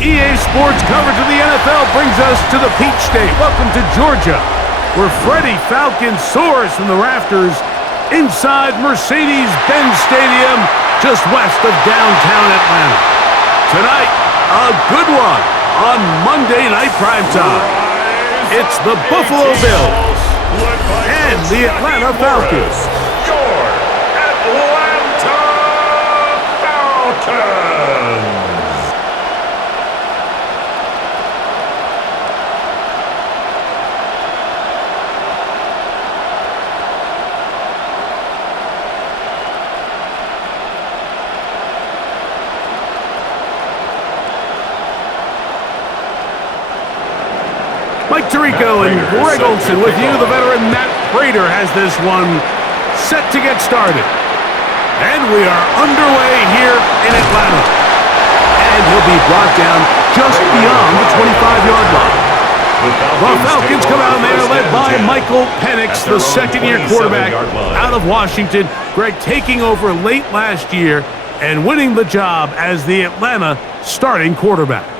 EA Sports coverage of the NFL brings us to the Peach State. Welcome to Georgia, where Freddie Falcon soars from the rafters inside Mercedes-Benz Stadium just west of downtown Atlanta. Tonight, a good one on Monday Night Primetime. It's the Buffalo Bills and the Atlanta Falcons. Your Atlanta Falcons! Mike Tirico and Greg Olson with you. The veteran Matt Prater has this one set to get started. And we are underway here in Atlanta. And he'll be brought down just beyond the 25-yard line. The Falcons come out there led by Michael Penix, the second-year quarterback out of Washington. Greg taking over late last year and winning the job as the Atlanta starting quarterback.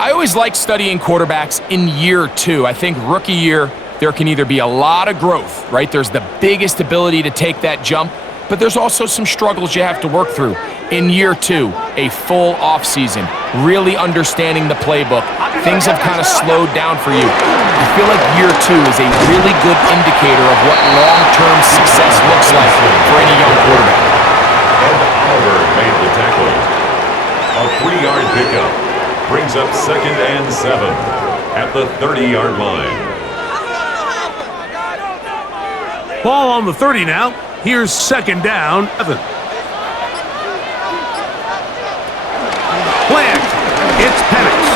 I always like studying quarterbacks in year two. I think rookie year, there can either be a lot of growth, right? There's the biggest ability to take that jump, but there's also some struggles you have to work through. In year two, a full offseason, really understanding the playbook. Things have kind of slowed down for you. I feel like year two is a really good indicator of what long-term success looks like for any young quarterback. And Oliver made the tackle. A 3-yard pickup. Brings up 2nd and 7 at the 30-yard line. Ball on the 30 now. Here's 2nd down. Plant. It's Penix.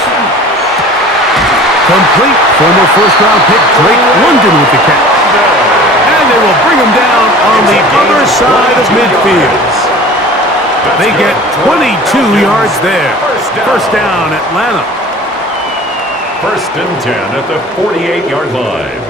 Complete. Former first-round pick Drake London with the catch. And they will bring him down on the other side of midfield. They get 22 yards there. First down, Atlanta. 1st and 10 at the 48-yard line.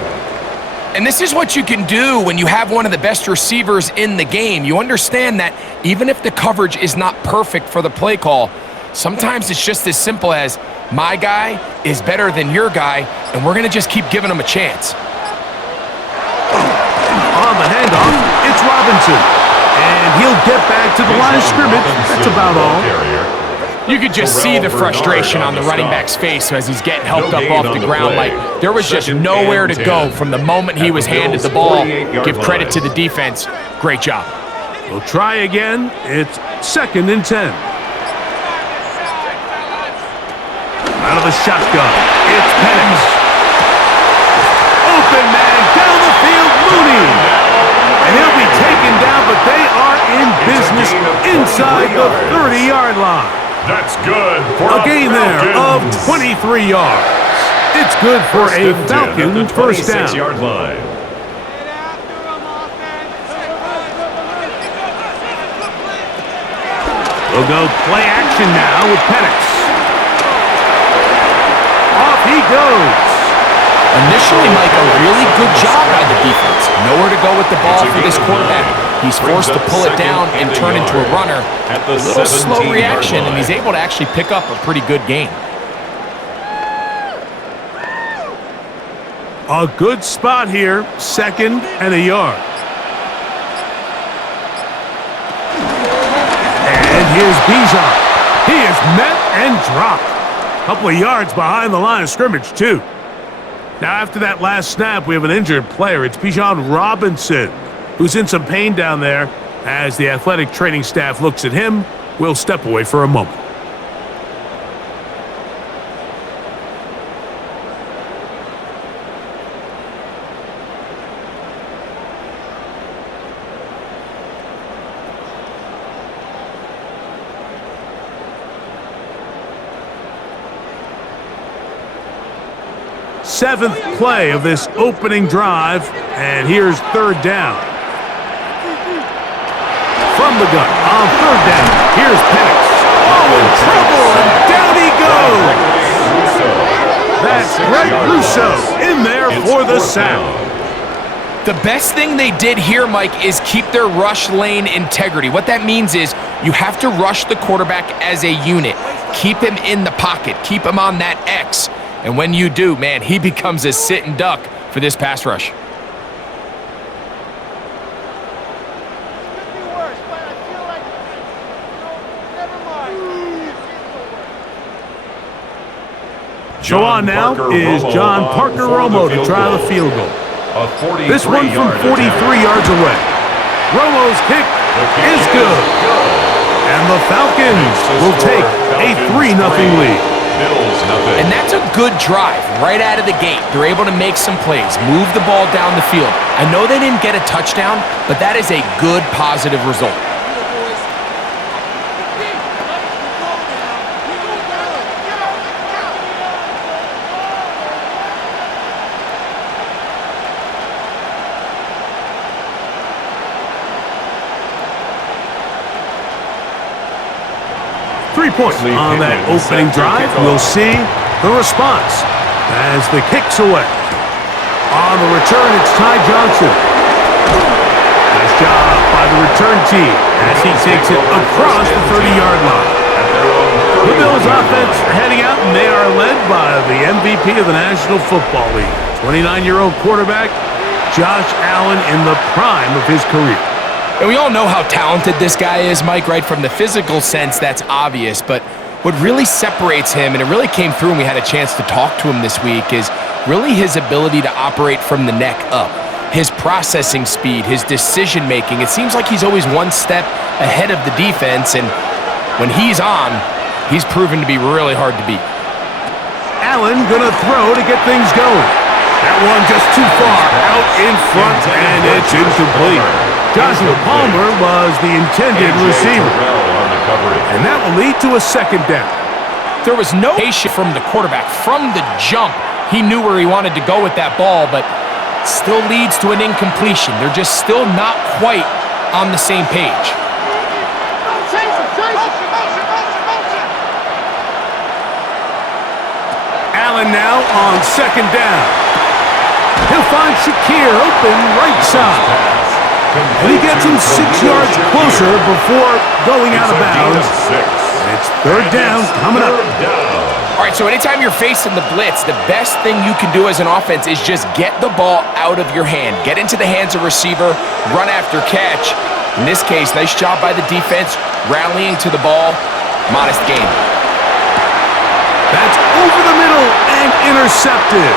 And this is what you can do when you have one of the best receivers in the game. You understand that even if the coverage is not perfect for the play call, sometimes it's just as simple as my guy is better than your guy, and we're going to just keep giving him a chance. On the handoff, it's Robinson. And he'll get back to the line of scrimmage. That's about all. You could just see the frustration on the running back's face as he's getting helped up off the ground. Like there was just nowhere to go from the moment he was handed the ball. Give credit to the defense. Great job. We'll try again. It's 2nd and 10. Out of the shotgun, it's Penix. Open man down the field, Mooney. And he'll be taken down, but they are in business inside the 30-yard line. That's good for a gain there of 23 yards. It's good for a Falcon first down. 26-yard line. We'll go play action now with Penix. Off he goes. Initially, Mike, a really good job by the defense. Nowhere to go with the ball for this quarterback. He's forced to pull it down and turn into a runner. A little slow reaction, and he's able to actually pick up a pretty good gain. A good spot here, 2nd and a yard. And here's Bijan. He is met and dropped. A couple of yards behind the line of scrimmage, too. Now, after that last snap, we have an injured player. It's Bijan Robinson, who's in some pain down there. As the athletic training staff looks at him, we'll step away for a moment. Seventh play of this opening drive, and here's 3rd down. From the gun on 3rd down, here's Penix. Oh, in trouble, and down he goes. That's Greg Russo in there for the sack. The best thing they did here, Mike, is keep their rush lane integrity. What that means is You have to rush the quarterback as a unit. Keep him in the pocket. Keep him on that X. And when you do, man, he becomes a sitting duck for this pass rush. So on now is John Parker Romo to try the field goal. This one from 43 yards away. Romo's kick is good. And the Falcons will take a 3-0 lead. And that's a good drive right out of the gate. They're able to make some plays, move the ball down the field. I know they didn't get a touchdown, but that is a good, positive result. 3 points on that opening drive. We'll see the response as the kick's away. On the return, it's Ty Johnson. Nice job by the return team as he takes it across the 30-yard line. The Bills offense heading out, and they are led by the MVP of the National Football League, 29-year-old quarterback Josh Allen in the prime of his career. And we all know how talented this guy is, Mike, right? From the physical sense, that's obvious. But what really separates him, and it really came through when we had a chance to talk to him this week, is really his ability to operate from the neck up. His processing speed, his decision-making. It seems like he's always one step ahead of the defense, and when he's on, he's proven to be really hard to beat. Allen gonna throw to get things going. That one just too far out in front, and it's incomplete. Joshua Palmer was the intended receiver. And that will lead to a second down. There was no patience from the quarterback. From the jump, he knew where he wanted to go with that ball, but still leads to an incompletion. They're just still not quite on the same page. Allen now on second down. He'll find Shakir open right side. And he gets him 6 yards closer before going out of bounds. It's third down coming up. All right, so anytime you're facing the blitz, the best thing you can do as an offense is just get the ball out of your hand. Get into the hands of receiver, run after catch. In this case, nice job by the defense, rallying to the ball. Modest gain. That's over the middle and intercepted.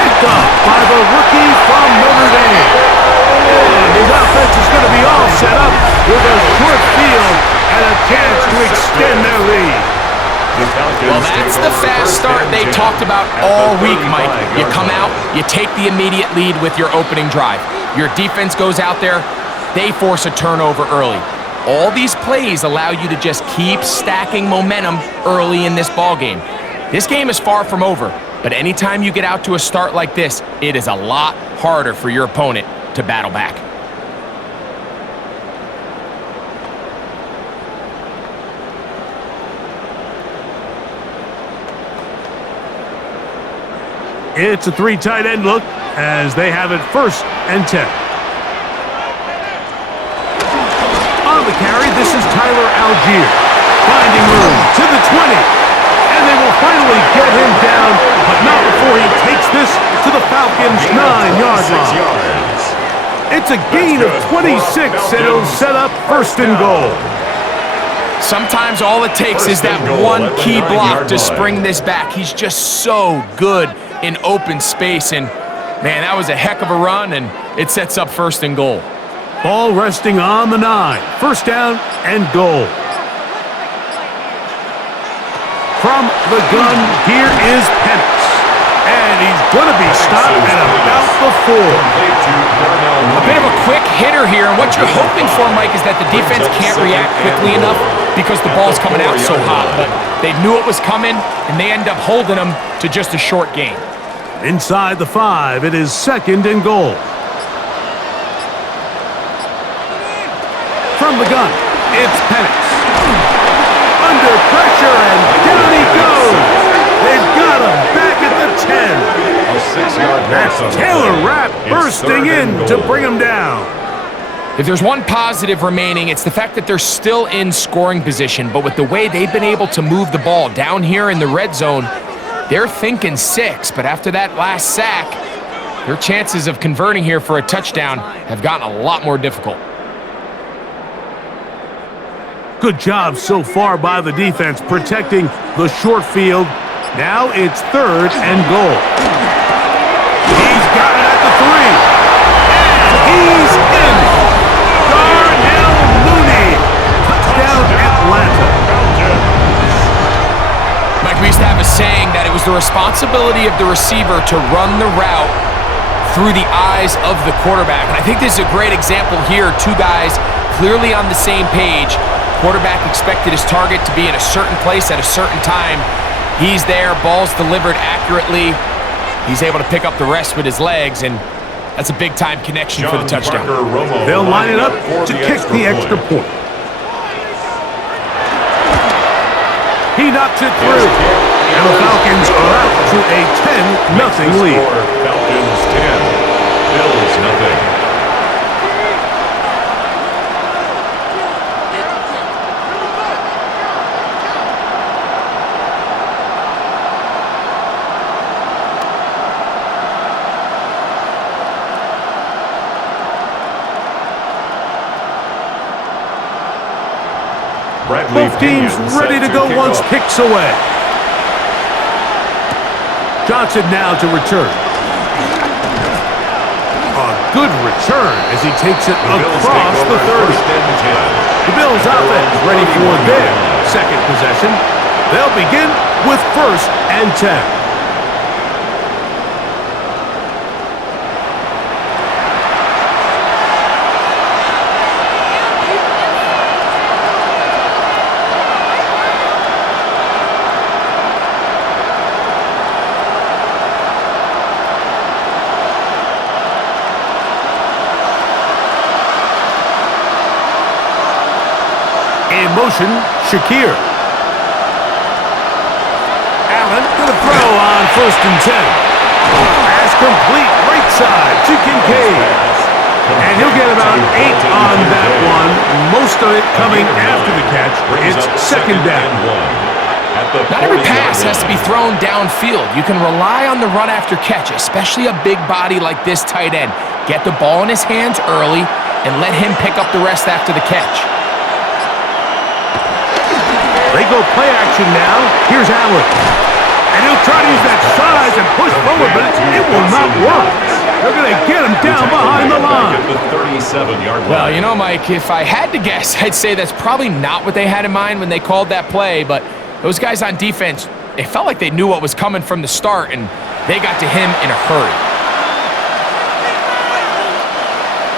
Picked up by the rookie from Notre Dame. And his offense is going to be all set up with a short field and a chance to extend their lead. Well, that's the fast start they talked about all week, Mike. You come out, you take the immediate lead with your opening drive. Your defense goes out there, they force a turnover early. All these plays allow you to just keep stacking momentum early in this ballgame. This game is far from over, but anytime you get out to a start like this, it is a lot harder for your opponent to battle back. It's a 3 tight end look as they have it 1st and 10. On the carry, this is Tyler Algier. Finding room to the 20. And they will finally get him down, but not before he takes this to the Falcons' 9-yard line. It's a gain of 26, and it'll set up 1st and goal. Sometimes all it takes is that one key block to spring this back. He's just so good in open space, and man, that was a heck of a run, and it sets up 1st and goal. Ball resting on the 9. 1st down and goal. From the gun, here is Penix. And he's going to be stopped at about the 4. A bit of a quick hitter here, and what you're hoping for, Mike, is that the defense can't react quickly enough because the ball's coming out so hot. But they knew it was coming, and they end up holding them to just a short gain. Inside the 5, it is 2nd and goal. From the gun, it's Penix. Under pressure, and down he goes. They've got him back at the 10. That's Taylor Rapp bursting in to bring him down. If there's one positive remaining, it's the fact that they're still in scoring position, but with the way they've been able to move the ball down here in the red zone, they're thinking 6, but after that last sack, their chances of converting here for a touchdown have gotten a lot more difficult. Good job so far by the defense protecting the short field. Now it's 3rd and goal. He's got it at the 3. And he's in. Darnell Mooney. Touchdown Atlanta. Mike, we used to have a saying that it was the responsibility of the receiver to run the route through the eyes of the quarterback. And I think this is a great example here. Two guys clearly on the same page. Quarterback expected his target to be in a certain place at a certain time. He's there, ball's delivered accurately. He's able to pick up the rest with his legs, and that's a big-time connection for the touchdown. They'll line it up to kick the extra point. He knocks it through, and the Falcons are out to a 10-0 lead. Falcons 10, Bills nothing. Both teams ready to go once kicks away. Johnson now to return. A good return as he takes it across the 30. The Bills offense ready for their second possession. They'll begin with 1st and 10. In motion, Shakir. Allen to the throw on 1st and 10. Pass complete, right side to Kincaid. And he'll get about 8 on that one. Most of it coming after the catch. It's 2nd down. Not every pass has to be thrown downfield. You can rely on the run after catch, especially a big body like this tight end. Get the ball in his hands early and let him pick up the rest after the catch. They go play action now. Here's Allen. And he'll try to use that size and push forward, but it will not work. They're going to get him down behind the line. Well, you know, Mike, if I had to guess, I'd say that's probably not what they had in mind when they called that play, but those guys on defense, it felt like they knew what was coming from the start, and they got to him in a hurry.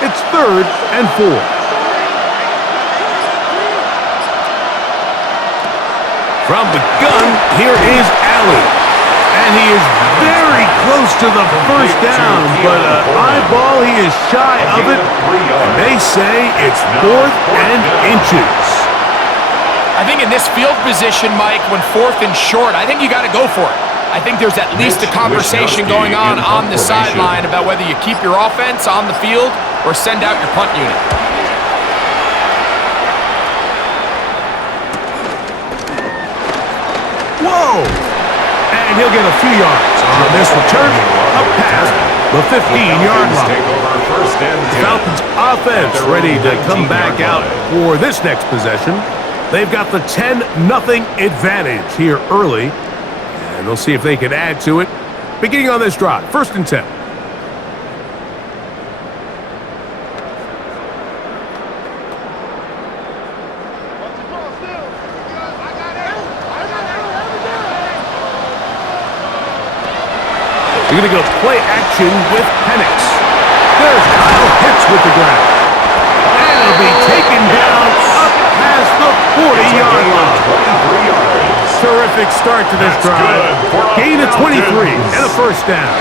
It's 3rd and 4. From the gun, here is Allen. And he is very close to the 1st down, but eyeball, he is shy of it. And they say it's 4th and inches. I think in this field position, Mike, when 4th and short, I think you got to go for it. I think there's at least a conversation going on the sideline about whether you keep your offense on the field or send out your punt unit. Whoa! And he'll get a few yards on this return, up past the 15-yard line. Falcons offense ready to come back out for this next possession. They've got the 10-0 advantage here early, and they'll see if they can add to it. Beginning on this drive, 1st and 10. They're going to go play action with Penix. There's Kyle Pitts with the ground. And it'll be taken down up past the 40-yard line. Terrific start to this drive. Gain of 23 and a 1st down.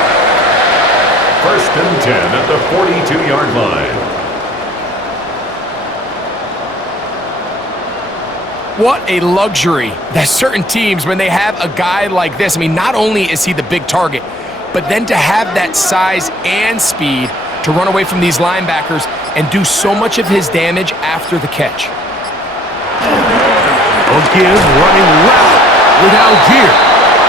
1st and 10 at the 42-yard line. What a luxury that certain teams, when they have a guy like this, I mean, not only is he the big target, but then to have that size and speed to to run away from these linebackers and do so much of his damage after the catch. O'Give running left with Algier.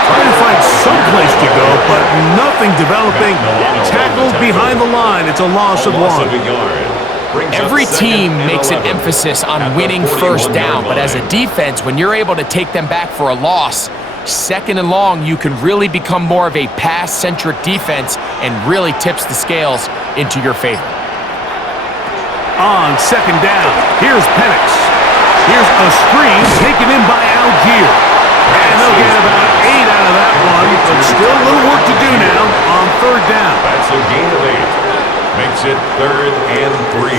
Trying to find some place to go, but nothing developing. Tackled behind the line. It's a loss of one. Every team makes an emphasis on winning first down, but as a defense, when you're able to take them back for a loss, second and long, you can really become more of a pass-centric defense and really tips the scales into your favor. On second down, here's Penix. Here's a screen taken in by Algier. And they'll get about 8 out of that one, but still a little work to do now on third down. That's a gain of 8. Makes it 3rd and 3.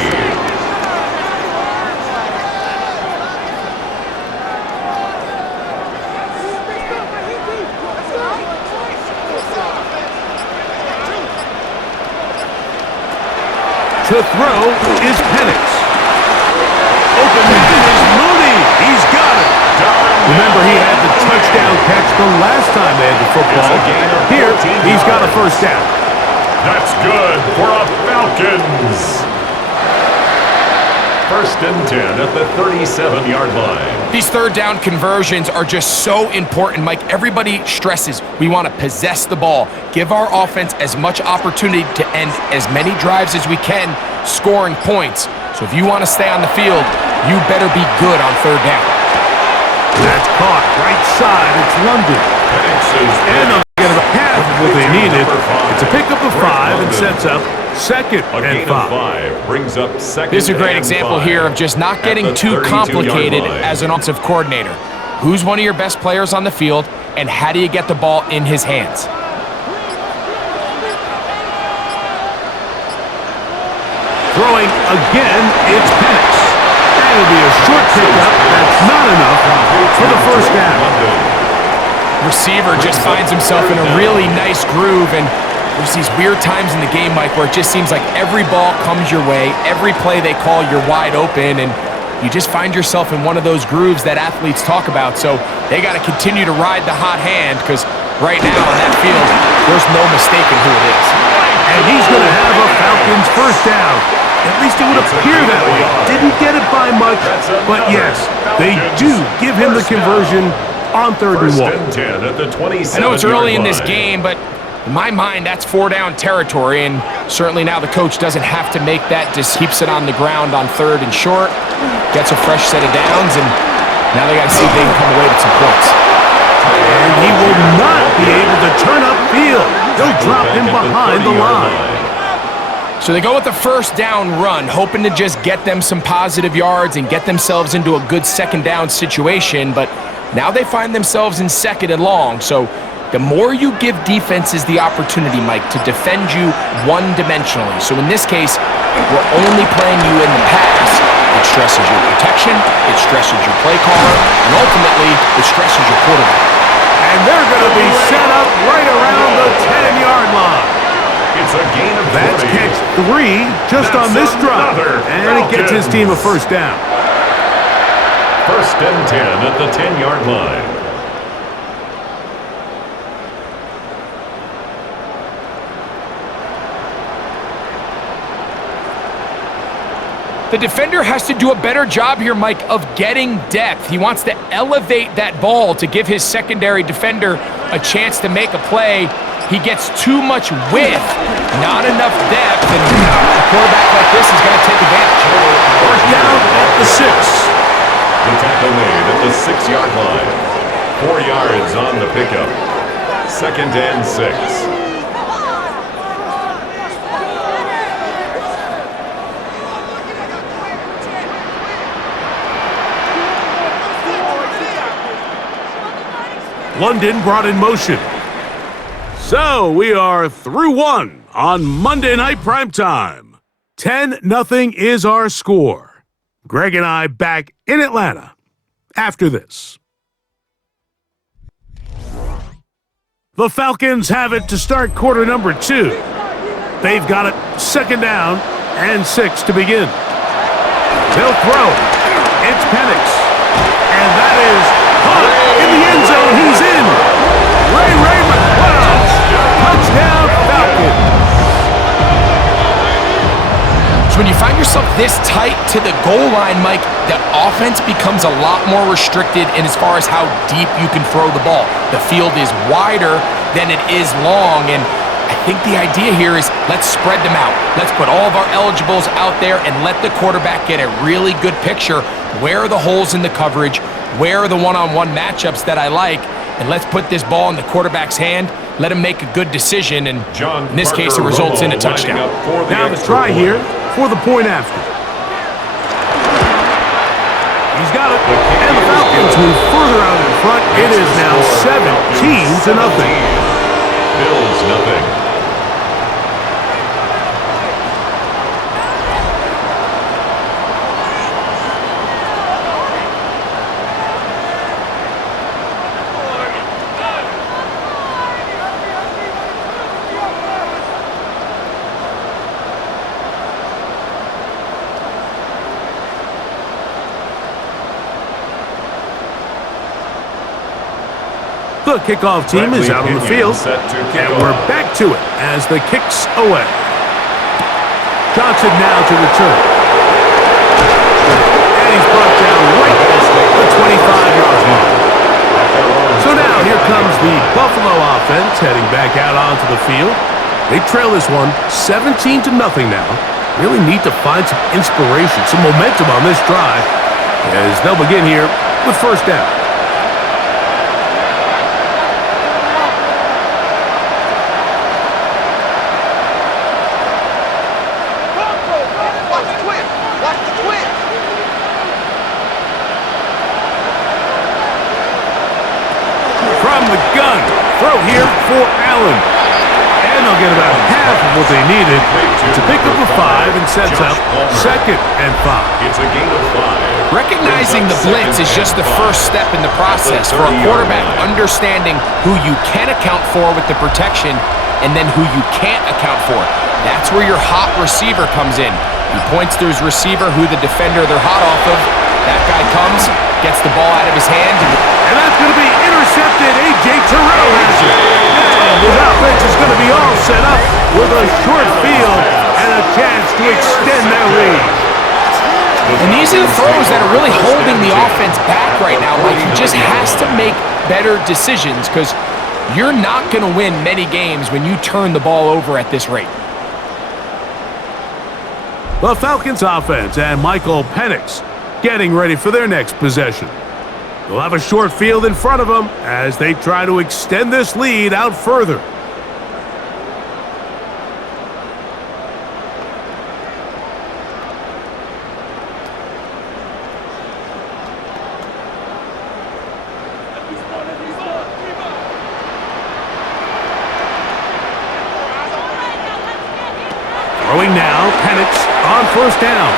To throw is Penix. Open man is Mooney. He's got it. Remember, he had the touchdown catch the last time they had the football. Here, he's got a first down. That's good for a Falcons. 1st and 10 at the 37-yard line. These third down conversions are just so important, Mike. Everybody stresses we want to possess the ball, give our offense as much opportunity to end as many drives as we can, scoring points. So if you want to stay on the field, you better be good on third down. That's caught right side. It's London. And they'll get about half of what they needed. It's a pickup of 5 and sets up 2nd and 5. Brings up 2nd. This is a great example here of just not getting too complicated as an offensive coordinator. Who's one of your best players on the field, and how do you get the ball in his hands? Throwing again, it's Penix. That'll be a short pickup. That's not enough for the first down. Receiver just finds himself in a really nice groove, and there's these weird times in the game, Mike, where it just seems like every ball comes your way, every play they call, you're wide open, and you just find yourself in one of those grooves that athletes talk about. So they got to continue to ride the hot hand, because right now on that field, there's no mistaking who it is. And he's going to have a Falcons first down. At least it would appear that way. Didn't get it by much, but yes, they do give him the conversion on 3rd and 1. I know it's early in this game, but in my mind, that's 4-down territory, and certainly now the coach doesn't have to make that, just keeps it on the ground on 3rd and short, gets a fresh set of downs, and now they got to see if they can come away with some points. And he will not be able to turn upfield. They'll drop him behind the line. So they go with the first down run, hoping to just get them some positive yards and get themselves into a good second down situation, but now they find themselves in 2nd and long. So the more you give defenses the opportunity, Mike, to defend you one-dimensionally. So in this case, we're only playing you in the pass. It stresses your protection, it stresses your play caller, and ultimately, it stresses your quarterback. And they're going to be set up right around the 10-yard line. It's a gain of 20. That's catch 3 just on this drive. And it gets his team a first down. 1st and 10 at the 10-yard line. The defender has to do a better job here, Mike, of getting depth. He wants to elevate that ball to give his secondary defender a chance to make a play. He gets too much width, not enough depth, and a quarterback like this is going to take advantage. First down at the 6. The tackle made at the 6-yard line. 4 yards on the pickup. 2nd and 6. London brought in motion. So we are through 1 on Monday Night Primetime. 10-0 is our score. Greg and I back in Atlanta after this. The Falcons have it to start quarter number 2. They've got it 2nd down and 6 to begin. They'll throw. It's Penix. And that is caught in the end zone. He's in. Ray McCloud. Touchdown Falcons. So when you find yourself this tight to the goal line, Mike, the offense becomes a lot more restricted in as far as how deep you can throw the ball. The field is wider than it is long, and I think the idea here is let's spread them out. Let's put all of our eligibles out there and let the quarterback get a really good picture. Where are the holes in the coverage? Where are the one-on-one matchups that I like? And let's put this ball in the quarterback's hand. Let him make a good decision, and in this case, it results in a touchdown. Now the try here for the point after. He's got it. And the Falcons move further out in front. It is now 17-0. Bills nothing. The kickoff team is out on the field, and we're back to it as the kick's away. Johnson now to return. And he's brought down right at the 25-yard line. So now here comes the Buffalo offense heading back out onto the field. They trail this one 17-0 now. Really need to find some inspiration, some momentum on this drive as they'll begin here with first down. Throw here for Allen. And they'll get about half of what they needed to pick up a 5 and sets up 2nd and 5. It's a gain of 5. Recognizing the blitz is just the first step in the process for a quarterback understanding who you can account for with the protection and then who you can't account for. That's where your hot receiver comes in. He points to his receiver, who the defender they're hot off of. That guy comes, gets the ball out of his hand. And that's going to be intercepted. A.J. Terrell has it. And his offense is going to be all set up with a short field and a chance to extend their lead. And these are the throws that are really holding the offense back right now. Like, he just has to make better decisions because you're not going to win many games when you turn the ball over at this rate. The Falcons offense and Michael Penix getting ready for their next possession. They'll have a short field in front of them as they try to extend this lead out further. Throwing now, Penix on first down.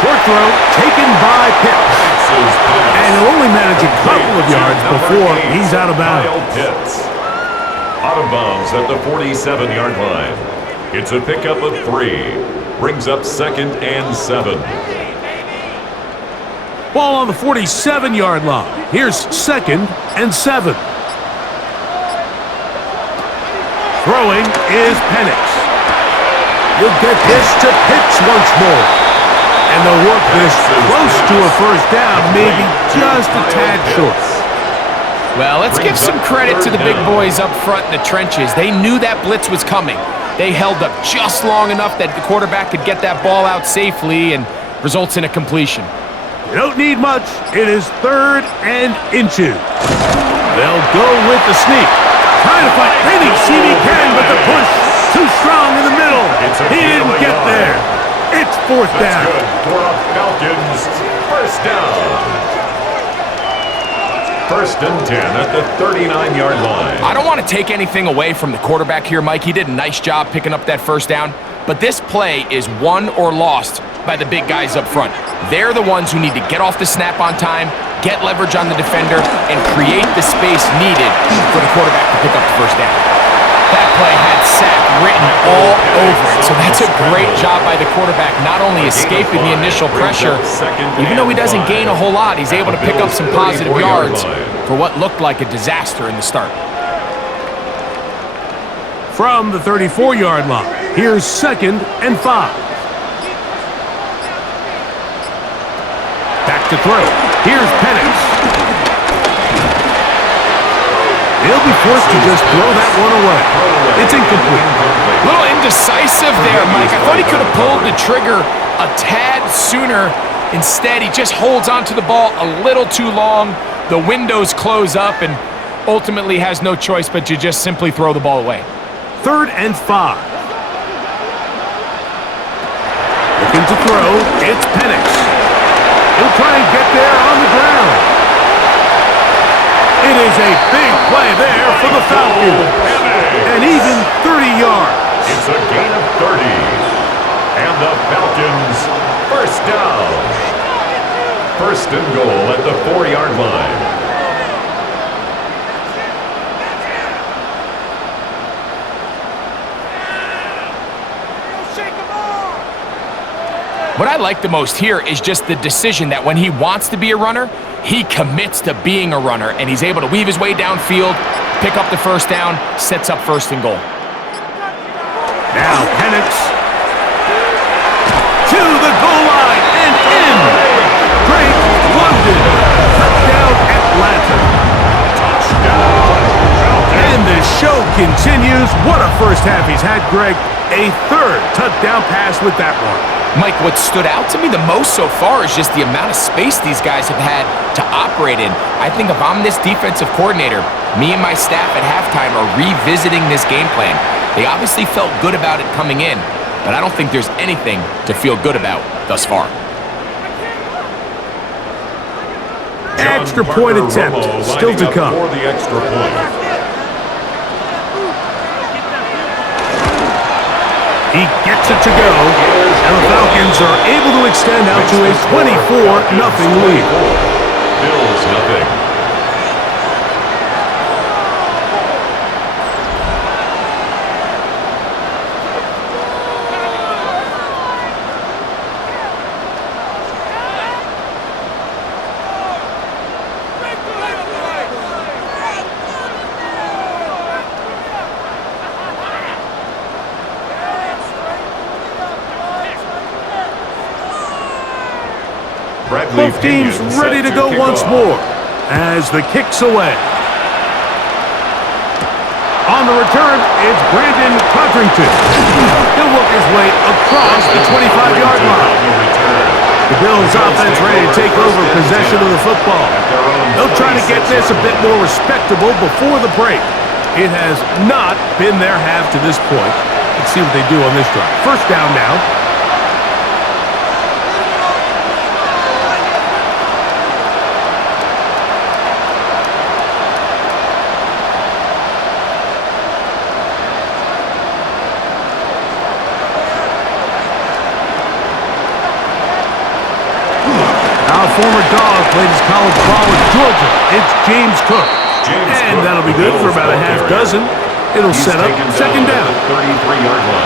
Short throw taken by Pitts. And he'll only manage a couple of yards before he's out of bounds. Out of bounds at the 47-yard line. It's a pickup of 3. Brings up 2nd and 7. Ball on the 47-yard line. Here's 2nd and 7. Throwing is Penix. You'll get this to Pitts once more. And they'll work this close to a first down, maybe just a tad short. Well, let's give some credit to the big boys up front in the trenches. They knew that blitz was coming. They held up just long enough that the quarterback could get that ball out safely and results in a completion. You don't need much. It is 3rd and inches. They'll go with the sneak. Trying to find any seam he can, but the push too strong in the middle. He didn't get there. It's 4th down. That's good for a Falcons first down. 1st and 10 at the 39-yard line. I don't want to take anything away from the quarterback here, Mike. He did a nice job picking up that first down. But this play is won or lost by the big guys up front. They're the ones who need to get off the snap on time, get leverage on the defender, and create the space needed for the quarterback to pick up the first down. That play had sack written all over it. So that's a great job by the quarterback, not only escaping the initial pressure, even though he doesn't gain a whole lot, he's able to pick up some positive yards for what looked like a disaster in the start. From the 34-yard line, here's 2nd and 5. to throw. Here's Penix. He'll be forced to just throw that one away. It's incomplete. A little indecisive there, Mike. I thought he could have pulled the trigger a tad sooner. Instead, he just holds onto the ball a little too long. The windows close up and ultimately has no choice but to just simply throw the ball away. 3rd and 5. Looking to throw, it's Penix. He'll try and get there on the ground. It is a big play there for the Falcons. And even 30 yards. It's a gain of 30. And the Falcons, first down. 1st and goal at the 4-yard line. What I like the most here is just the decision that when he wants to be a runner, he commits to being a runner, and he's able to weave his way downfield, pick up the first down, sets up 1st and goal. Now Penix to the goal line and in. Drake London. Touchdown Atlanta. Touchdown. And the show continues. What a first half he's had, Greg. A 3rd touchdown pass with that one. Mike, what stood out to me the most so far is just the amount of space these guys have had to operate in. I think if I'm this defensive coordinator, me and my staff at halftime are revisiting this game plan. They obviously felt good about it coming in, but I don't think there's anything to feel good about thus far. Extra point attempt still to come. For the extra point. He gets it to go, and the Falcons are able to extend out to a 24-0 lead. Bills nothing. Both teams ready to go once more as the kick's away. On the return, it's Brandon Codrington. He'll work his way across the 25-yard line. The Bills offense ready to take over possession of the football. They'll try to get this a bit more respectable before the break. It has not been their half to this point. Let's see what they do on this drive. First down now. Former Dog played his college ball at Georgia. It's James Cook. And that'll be good for about a half dozen. It'll set up 2nd down.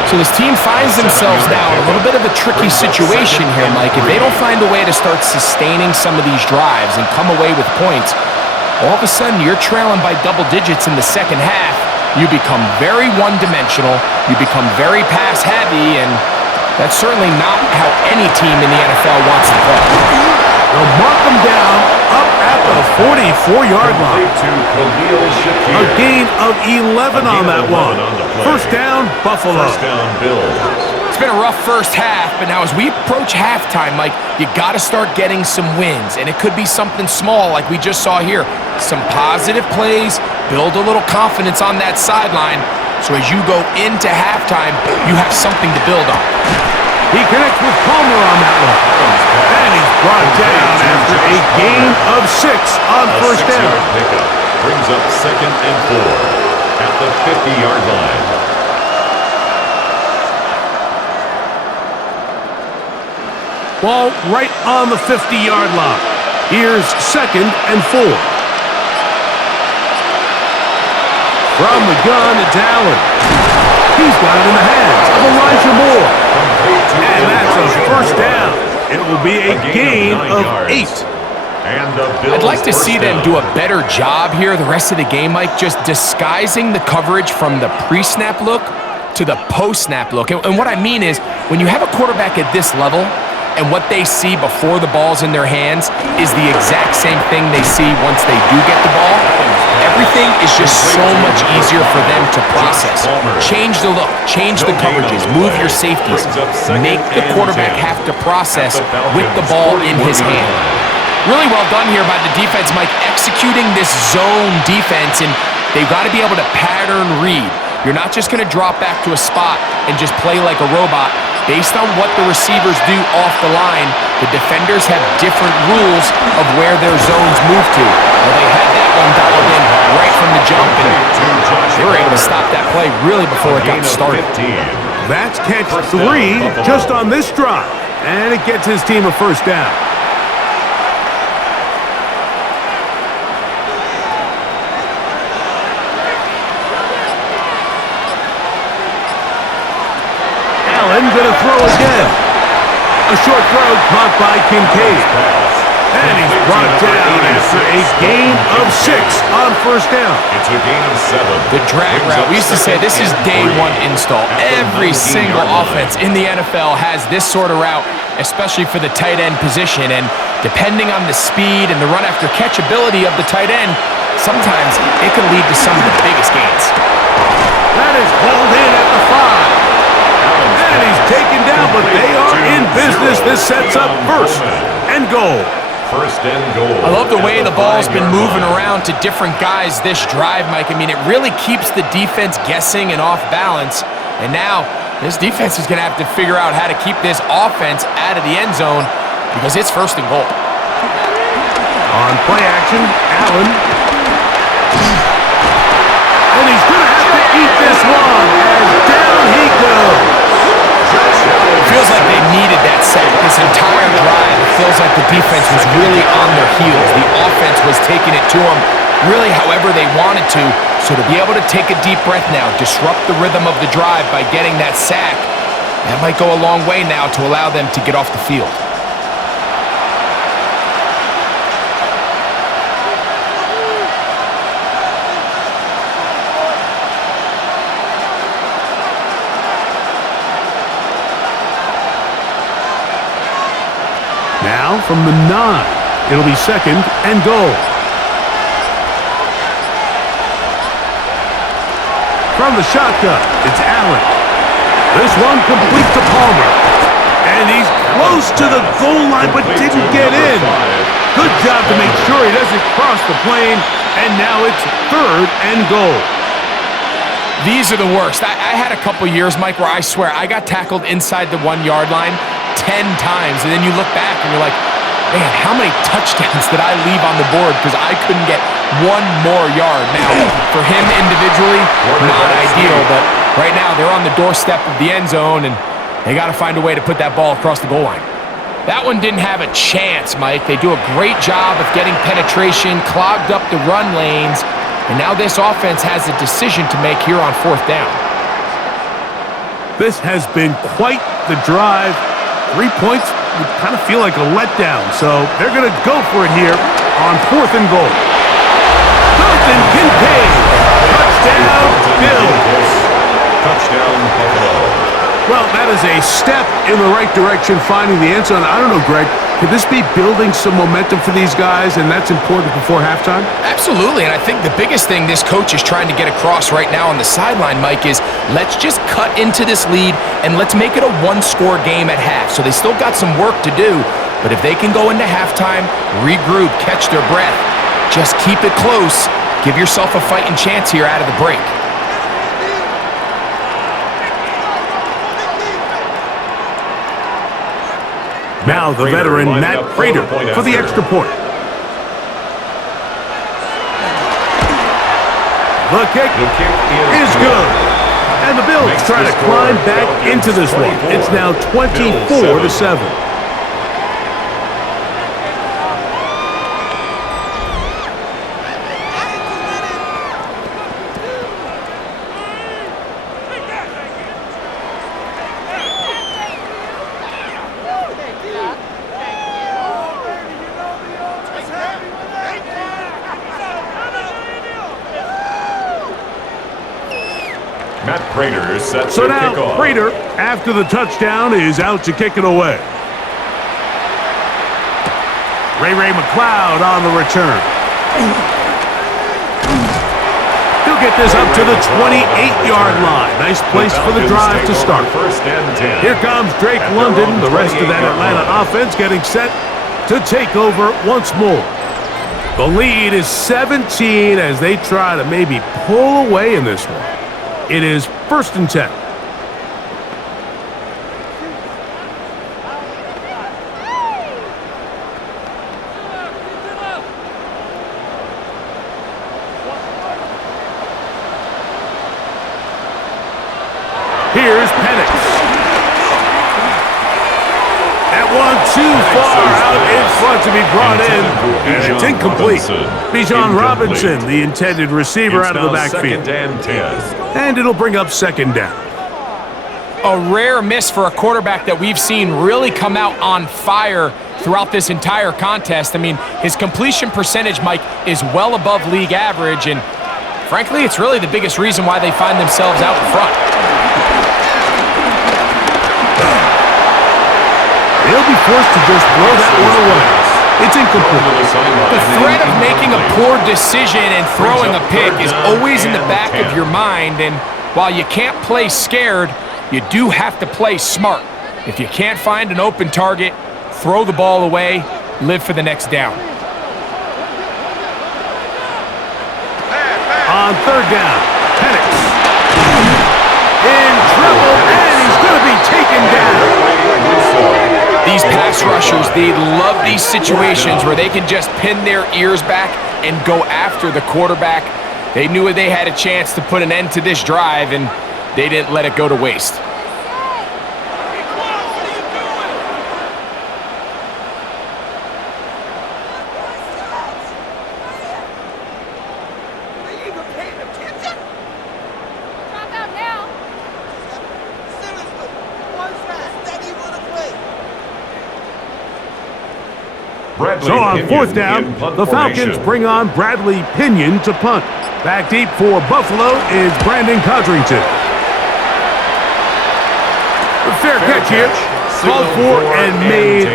So this team finds themselves now in a little bit of a tricky situation here, Mike. If they don't find a way to start sustaining some of these drives and come away with points, all of a sudden you're trailing by double digits in the 2nd half. You become very one-dimensional. You become very pass-heavy, and that's certainly not how any team in the NFL wants to play. They'll mark them down up at the 44-yard line. A gain of 11 on that one. First down, Buffalo. First down, Bills. It's been a rough first half, but now as we approach halftime, Mike, you got to start getting some wins, and it could be something small like we just saw here. Some positive plays, build a little confidence on that sideline, so as you go into halftime, you have something to build on. He connects with Palmer on that one. And he's brought down after a gain of 6 on first down. Pickup brings up 2nd and 4 at the 50-yard line. Ball right on the 50-yard line. Here's 2nd and 4. From the gun, it's Allen. He's got it in the hands of Elijah Moore. And that's a first down. It will be a gain of 8. I'd like to see them do a better job here the rest of the game, Mike, just disguising the coverage from the pre-snap look to the post-snap look. And what I mean is, when you have a quarterback at this level, and what they see before the ball's in their hands is the exact same thing they see once they do get the ball. Everything is just so much easier for them to process. Change the look, change the coverages, move your safeties. Make the quarterback have to process with the ball in his hand. Really well done here by the defense, Mike, executing this zone defense, and they've got to be able to pattern read. You're not just going to drop back to a spot and just play like a robot. Based on what the receivers do off the line, the defenders have different rules of where their zones move to. Well, they had that one dialed in right from the jump, and they were able to stop that play really before it got started. That's catch 3 just on this drive, and it gets his team a first down. Allen gonna throw again. A short throw caught by Kincaid. And he's brought down after a gain of 6 on first down. It's a gain of 7. The drag route. We used to say this is day one install. Every single offense in the NFL has this sort of route, especially for the tight end position. And depending on the speed and the run after catch ability of the tight end, sometimes it can lead to some of the biggest gains. That is hauled in at the 5. And he's taken down, but they are in business. This sets up first and goal. First and goal. I love the way the ball's been moving around to different guys this drive, Mike. I mean, it really keeps the defense guessing and off balance. And now this defense is going to have to figure out how to keep this offense out of the end zone because it's first and goal. On play action, Allen. And he's going to have to eat this one as down he goes. Feels like they needed that sack this entire drive. It feels like the defense was really on their heels. The offense was taking it to them really however they wanted to. So to be able to take a deep breath now, disrupt the rhythm of the drive by getting that sack, that might go a long way now to allow them to get off the field. Now from the 9, it'll be second and goal. From the shotgun, it's Allen. This one complete to Palmer. And he's close to the goal line, but didn't get in. Good job to make sure he doesn't cross the plane. And now it's third and goal. These are the worst. I had a couple years, Mike, where I swear I got tackled inside the 1 yard line 10 times, and then you look back and you're like, man, how many touchdowns did I leave on the board because I couldn't get one more yard? Now, for him individually, not ideal, but right now they're on the doorstep of the end zone, and they got to find a way to put that ball across the goal line. That one didn't have a chance, Mike. They do a great job of getting penetration, clogged up the run lanes, and now this offense has a decision to make here on fourth down. This has been quite the drive. 3 points would kind of feel like a letdown, so they're going to go for it here on fourth and goal. Jonathan Kincaid, touchdown, Bills. Touchdown, Buffalo. Well, that is a step in the right direction, finding the end zone. I don't know, Greg, could this be building some momentum for these guys, and that's important before halftime? Absolutely, and I think the biggest thing this coach is trying to get across right now on the sideline, Mike, is let's just cut into this lead and let's make it a one-score game at half. So they still got some work to do, but if they can go into halftime, regroup, catch their breath, just keep it close, give yourself a fighting chance here out of the break. Now the veteran Matt Prater for the extra point. The kick is good. And the Bills try to climb back into this one. It's now 24-7. Matt Prater sets So the now kickoff. Prater, after the touchdown, is out to kick it away. Ray McLeod on the return. He'll get this up to the 28-yard line. Nice place for the drive to start. First and 10. Here comes Drake London. The rest of that Atlanta offense getting set to take over once more. The lead is 17 as they try to maybe pull away in this one. It is first and 10. Here's Penix. That one too far out in front to be brought in, and it's incomplete. Bijan Robinson, the intended receiver, out of the backfield. Second and 10. And it'll bring up second down. A rare miss for a quarterback that we've seen really come out on fire throughout this entire contest. I mean, his completion percentage, Mike, is well above league average, and frankly, it's really the biggest reason why they find themselves out in front. He'll be forced to just throw that one away. It's incomplete. The threat of making a poor decision and throwing a pick is always in the back of your mind, and while you can't play scared, you do have to play smart. If you can't find an open target, throw the ball away, live for the next down. On third down, Penix. In trouble, and he's going to be taken down. These pass rushers, they love these situations where they can just pin their ears back and go after the quarterback. They knew they had a chance to put an end to this drive, and they didn't let it go to waste. So on fourth down, the Falcons bring on Bradley Pinion to punt. Back deep for Buffalo is Brandon Codrington. A fair catch here. Called for and made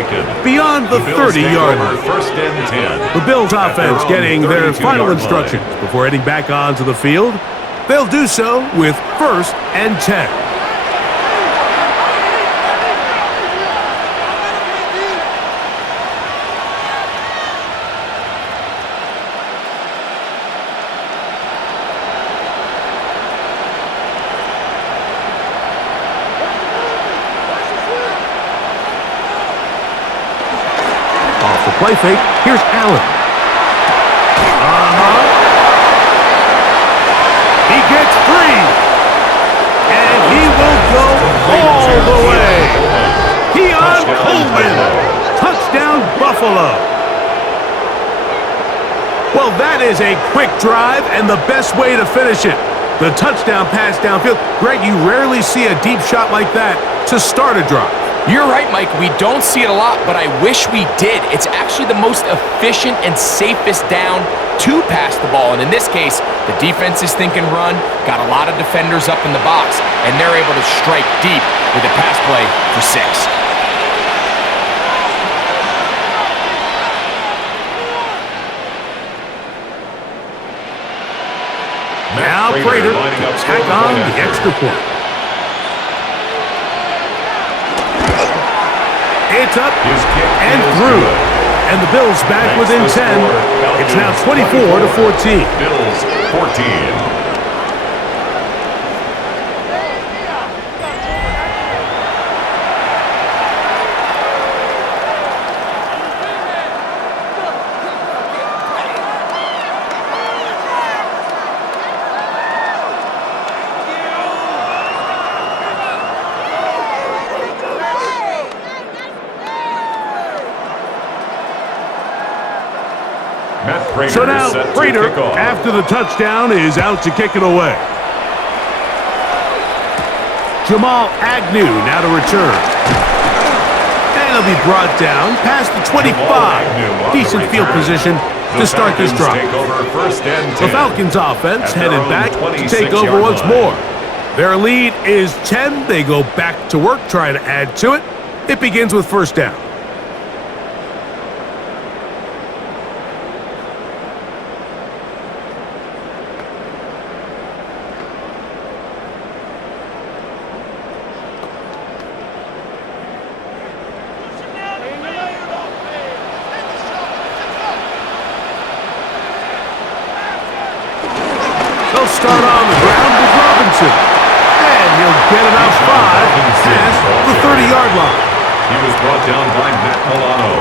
beyond the 30-yard line. First and 10. The Bills offense getting their final instructions before heading back onto the field. They'll do so with first and 10. Off the play fake, here's Allen. He gets free. And he will go all the way. Keon Coleman. Touchdown, Buffalo. Well, that is a quick drive and the best way to finish it. The touchdown pass downfield. Greg, you rarely see a deep shot like that to start a drive. You're right, Mike. We don't see it a lot, but I wish we did. It's actually the most efficient and safest down to pass the ball. And in this case, the defense is thinking run, got a lot of defenders up in the box, and they're able to strike deep with a pass play for 6. Now Prater to tack on the extra point. It's up and through. And the Bills back within 10. It's now 24-14. Bills 14. So now Prater, after the touchdown, is out to kick it away. Jamal Agnew now to return. And he'll be brought down past the 25. Decent field position to start this drive. The Falcons offense headed back to take over once more. Their lead is 10. They go back to work, trying to add to it. It begins with first down. start on the ground with Robinson. And he'll get about 5 past the 30-yard line. He was brought down by Matt Milano.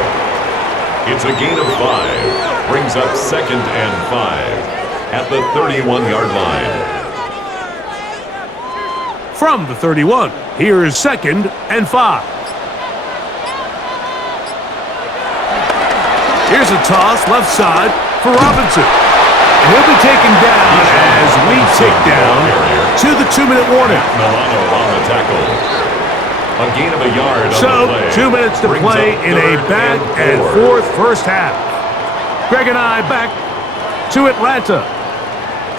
It's a gain of 5. Brings up 2nd and 5 at the 31-yard line. From the 31, here is 2nd and 5. Here's a toss left side for Robinson. And he'll be taken down as we tick down to the 2-minute warning. Milano on the tackle. A gain of a yard on the play. 2 minutes to play in a back and forth first half. Greg and I back to Atlanta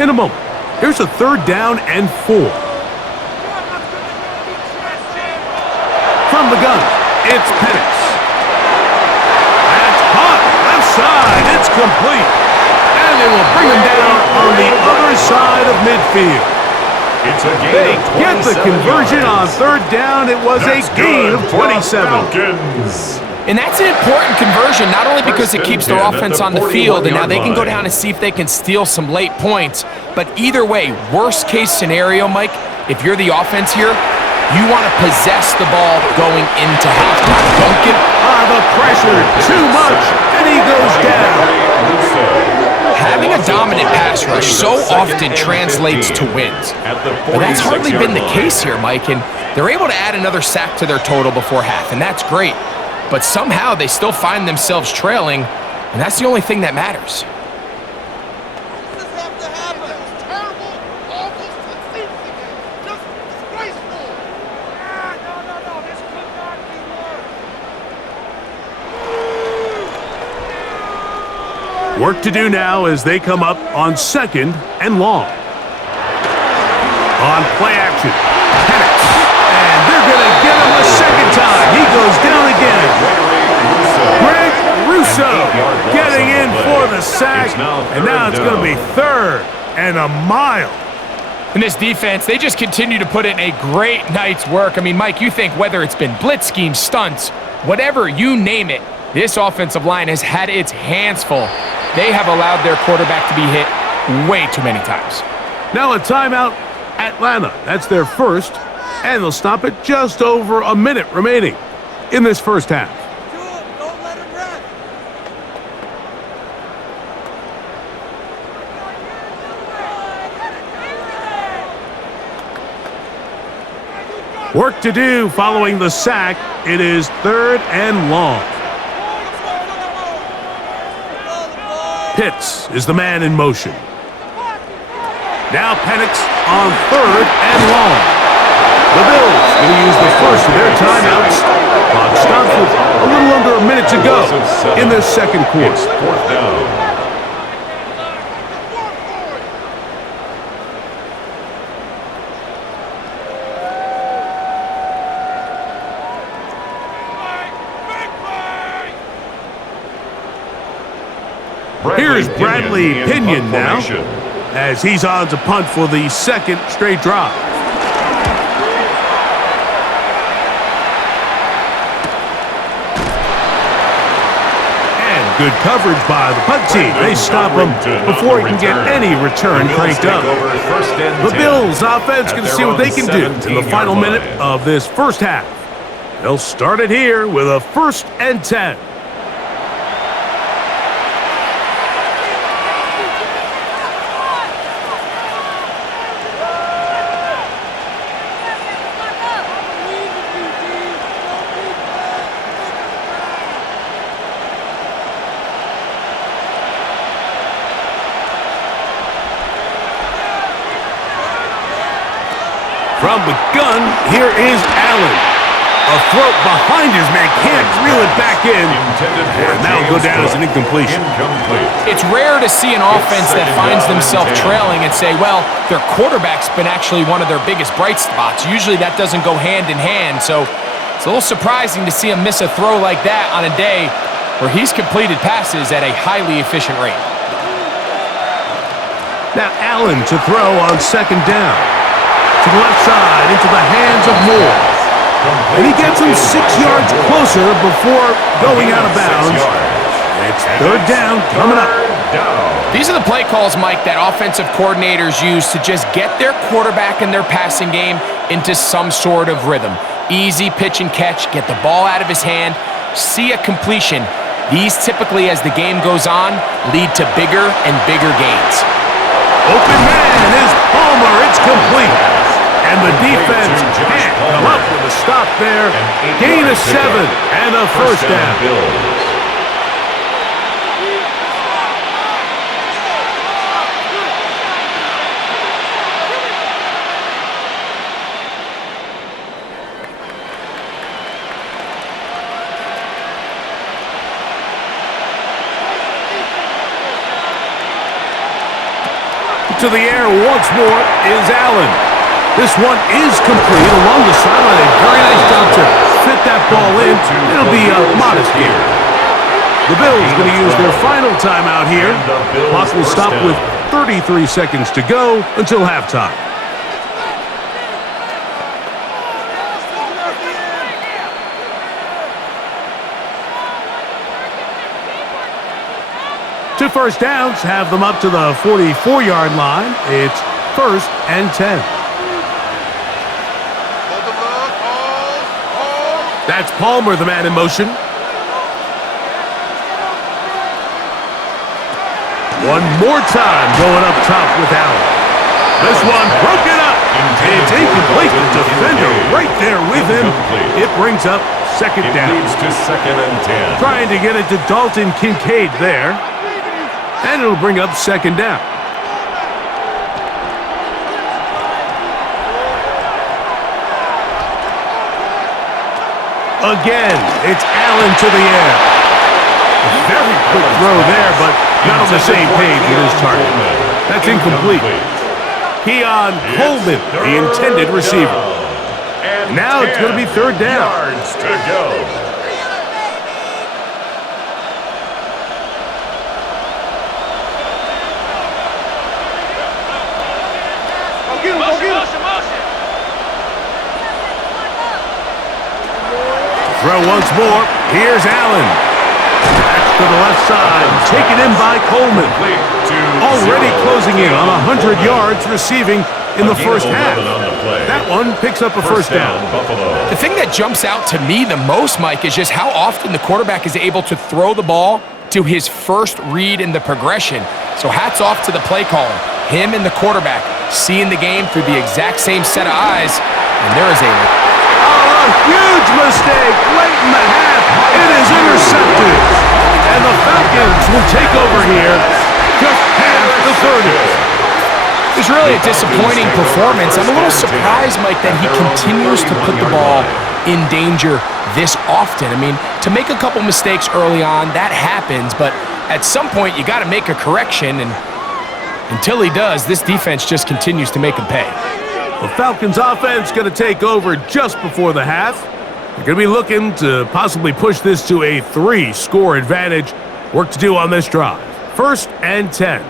in a moment. Here's a 3rd down and 4. From the gun, it's Penix. That's hot, left side, it's complete. And they will bring him down on the other side of midfield. It's a gain They of 27 get the conversion yards. on 3rd down. It was That's a gain good of for 27. Falcons. And that's an important conversion, not only because it keeps their offense on the field, and now they can go down and see if they can steal some late points. But either way, worst case scenario, Mike, if you're the offense here, you want to possess the ball going into halftime. Don't give The pressure, too much, and he goes down. Having a dominant pass rush so often translates to wins. But that's hardly been the case here, Mike, and they're able to add another sack to their total before half, and that's great. But somehow they still find themselves trailing, and that's the only thing that matters. Work to do now as they come up on 2nd and long. On play action, Penix. And they're going to get him a 2nd time. He goes down again. Greg Russo getting in for the sack. And now it's going to be 3rd and a mile. And this defense, they just continue to put in a great night's work. I mean, Mike, you think whether it's been blitz schemes, stunts, whatever, you name it, this offensive line has had its hands full. They have allowed their quarterback to be hit way too many times. Now a timeout, Atlanta. That's their first, and they'll stop it just over a minute remaining in this first half. Don't let him rest. Work to do following the sack. It is 3rd and long. Pitts is the man in motion. Now Penix on 3rd and long. The Bills going to use the first of their timeouts. Clock stops with a little under a minute to go in this 2nd quarter. It's 4th down. Here's Bradley Pinion now, as he's on to punt for the 2nd straight drive. And good coverage by the punt team. They stop him before he can get any return cranked up. The Bills offense can see what they can do in the final minute of this first half. They'll start it here with a 1st and 10. From the gun, here is Allen. A throat behind his man, can't reel it back in. And now it'll go down as an incompletion. It's rare to see an offense that finds themselves trailing and say, well, their quarterback's been actually one of their biggest bright spots. Usually that doesn't go hand in hand, so it's a little surprising to see him miss a throw like that on a day where he's completed passes at a highly efficient rate. Now Allen to throw on 2nd down. To the left side, into the hands of Moore. And he gets him 6 yards closer before going out of bounds. It's 3rd down coming up. down. These are the play calls, Mike, that offensive coordinators use to just get their quarterback and their passing game into some sort of rhythm. Easy pitch and catch, get the ball out of his hand, see a completion. These typically, as the game goes on, lead to bigger and bigger gains. Open man is Palmer. It's complete. And the defense can't come up with a stop there. Gain of 7 and a first down. Bills. To the air once more is Allen. This one is complete along the sideline. A very nice job to fit that ball in. It'll be a modest gain. The Bills going to use their final timeout here. Clock will stop with 33 seconds to go until halftime. Two first downs have them up to the 44-yard line. It's 1st and 10. That's Palmer, the man in motion. One more time going up top with Allen. This one broken up. It's incomplete. The defender right there with him. It brings up second down. It leads to 2nd and 10. Trying to get it to Dalton Kincaid there. And it'll bring up second down. Again, it's Allen to the air. A very quick throw there, but not on the same page with his target. That's incomplete. Keon Coleman, the intended receiver. Now it's going to be 3rd down. Yards to go. Throw once more. Here's Allen. That's to the left side. Taken in by Coleman. Already closing in on 100 yards receiving in the first half. That one picks up a first down. The thing that jumps out to me the most, Mike, is just how often the quarterback is able to throw the ball to his first read in the progression. So hats off to the play caller. Him and the quarterback seeing the game through the exact same set of eyes. And there is a huge mistake late in the half. It is intercepted. And the Falcons will take over here just half the 30. It's really a disappointing performance. I'm a little surprised, Mike, that he continues to put the ball in danger this often. I mean, to make a couple mistakes early on, that happens, but at some point you got to make a correction, and until he does, this defense just continues to make him pay. The Falcons offense going to take over just before the half. They're going to be looking to possibly push this to a 3-score advantage. Work to do on this drive. 1st and 10.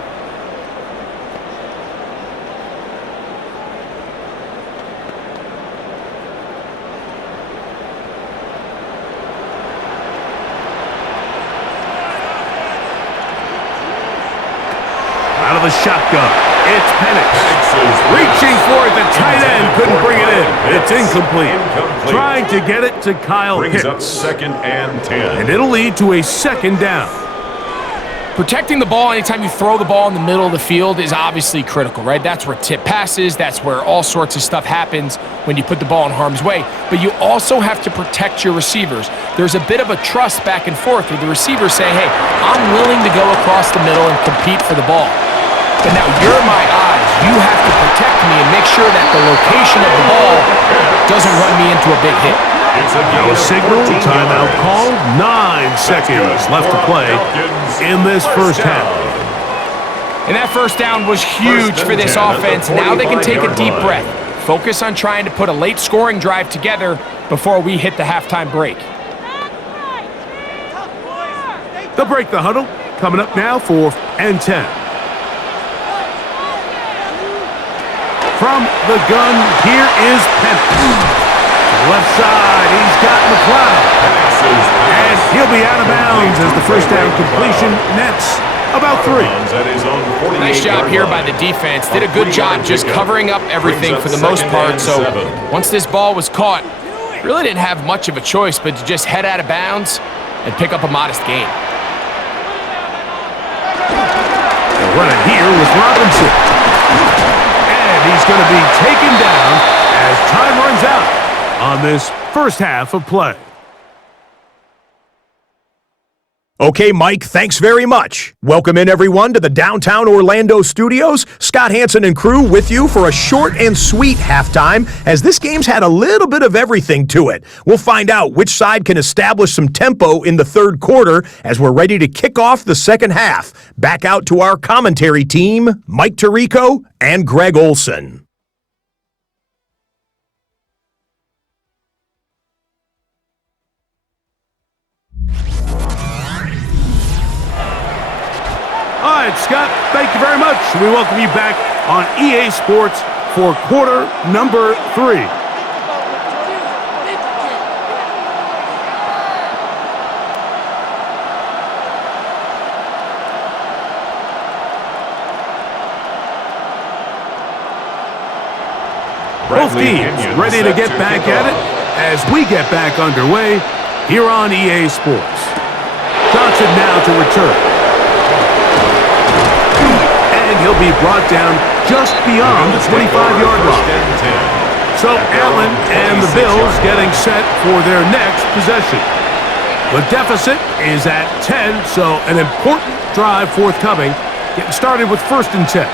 Out of the shotgun. It's Penix. Reaching for it, the tight end couldn't bring it in. It's incomplete. Trying to get it to Kyle Brings up Pitts. 2nd and 10. And it'll lead to a second down. Protecting the ball anytime you throw the ball in the middle of the field is obviously critical, right? That's where tip passes, that's where all sorts of stuff happens when you put the ball in harm's way. But you also have to protect your receivers. There's a bit of a trust back and forth with the receivers saying, hey, I'm willing to go across the middle and compete for the ball. But now you're my eyes. You have to protect me and make sure that the location of the ball doesn't run me into a big hit. Now a signal, timeout called. 9 seconds left to play in this first half. And that first down was huge for this offense. Now they can take a deep breath. Focus on trying to put a late scoring drive together before we hit the halftime break. They'll break the huddle. Coming up now, 4th and 10. From the gun, here is Penix. Left side, he's got McLeod. And he'll be out of bounds as the first down completion nets about 3. At his own 48-yard Nice job here by line. the defense. Did a good job just covering up everything for the most part. So once this ball was caught, really didn't have much of a choice but to just head out of bounds and pick up a modest gain. They're running here with Robinson. And he's going to be taken down as time runs out on this first half of play. Okay, Mike, thanks very much. Welcome in, everyone, to the downtown Orlando studios. Scott Hansen and crew with you for a short and sweet halftime, as this game's had a little bit of everything to it. We'll find out which side can establish some tempo in the third quarter as we're ready to kick off the second half. Back out to our commentary team, Mike Tirico and Greg Olson. All right, Scott, thank you very much. We welcome you back on EA Sports for quarter number 3. Both teams ready to get back at it as we get back underway here on EA Sports. Johnson now to return. And he'll be brought down just beyond the 25-yard line. So Allen and the Bills getting set for their next possession. The deficit is at 10, so an important drive forthcoming. Getting started with 1st and 10.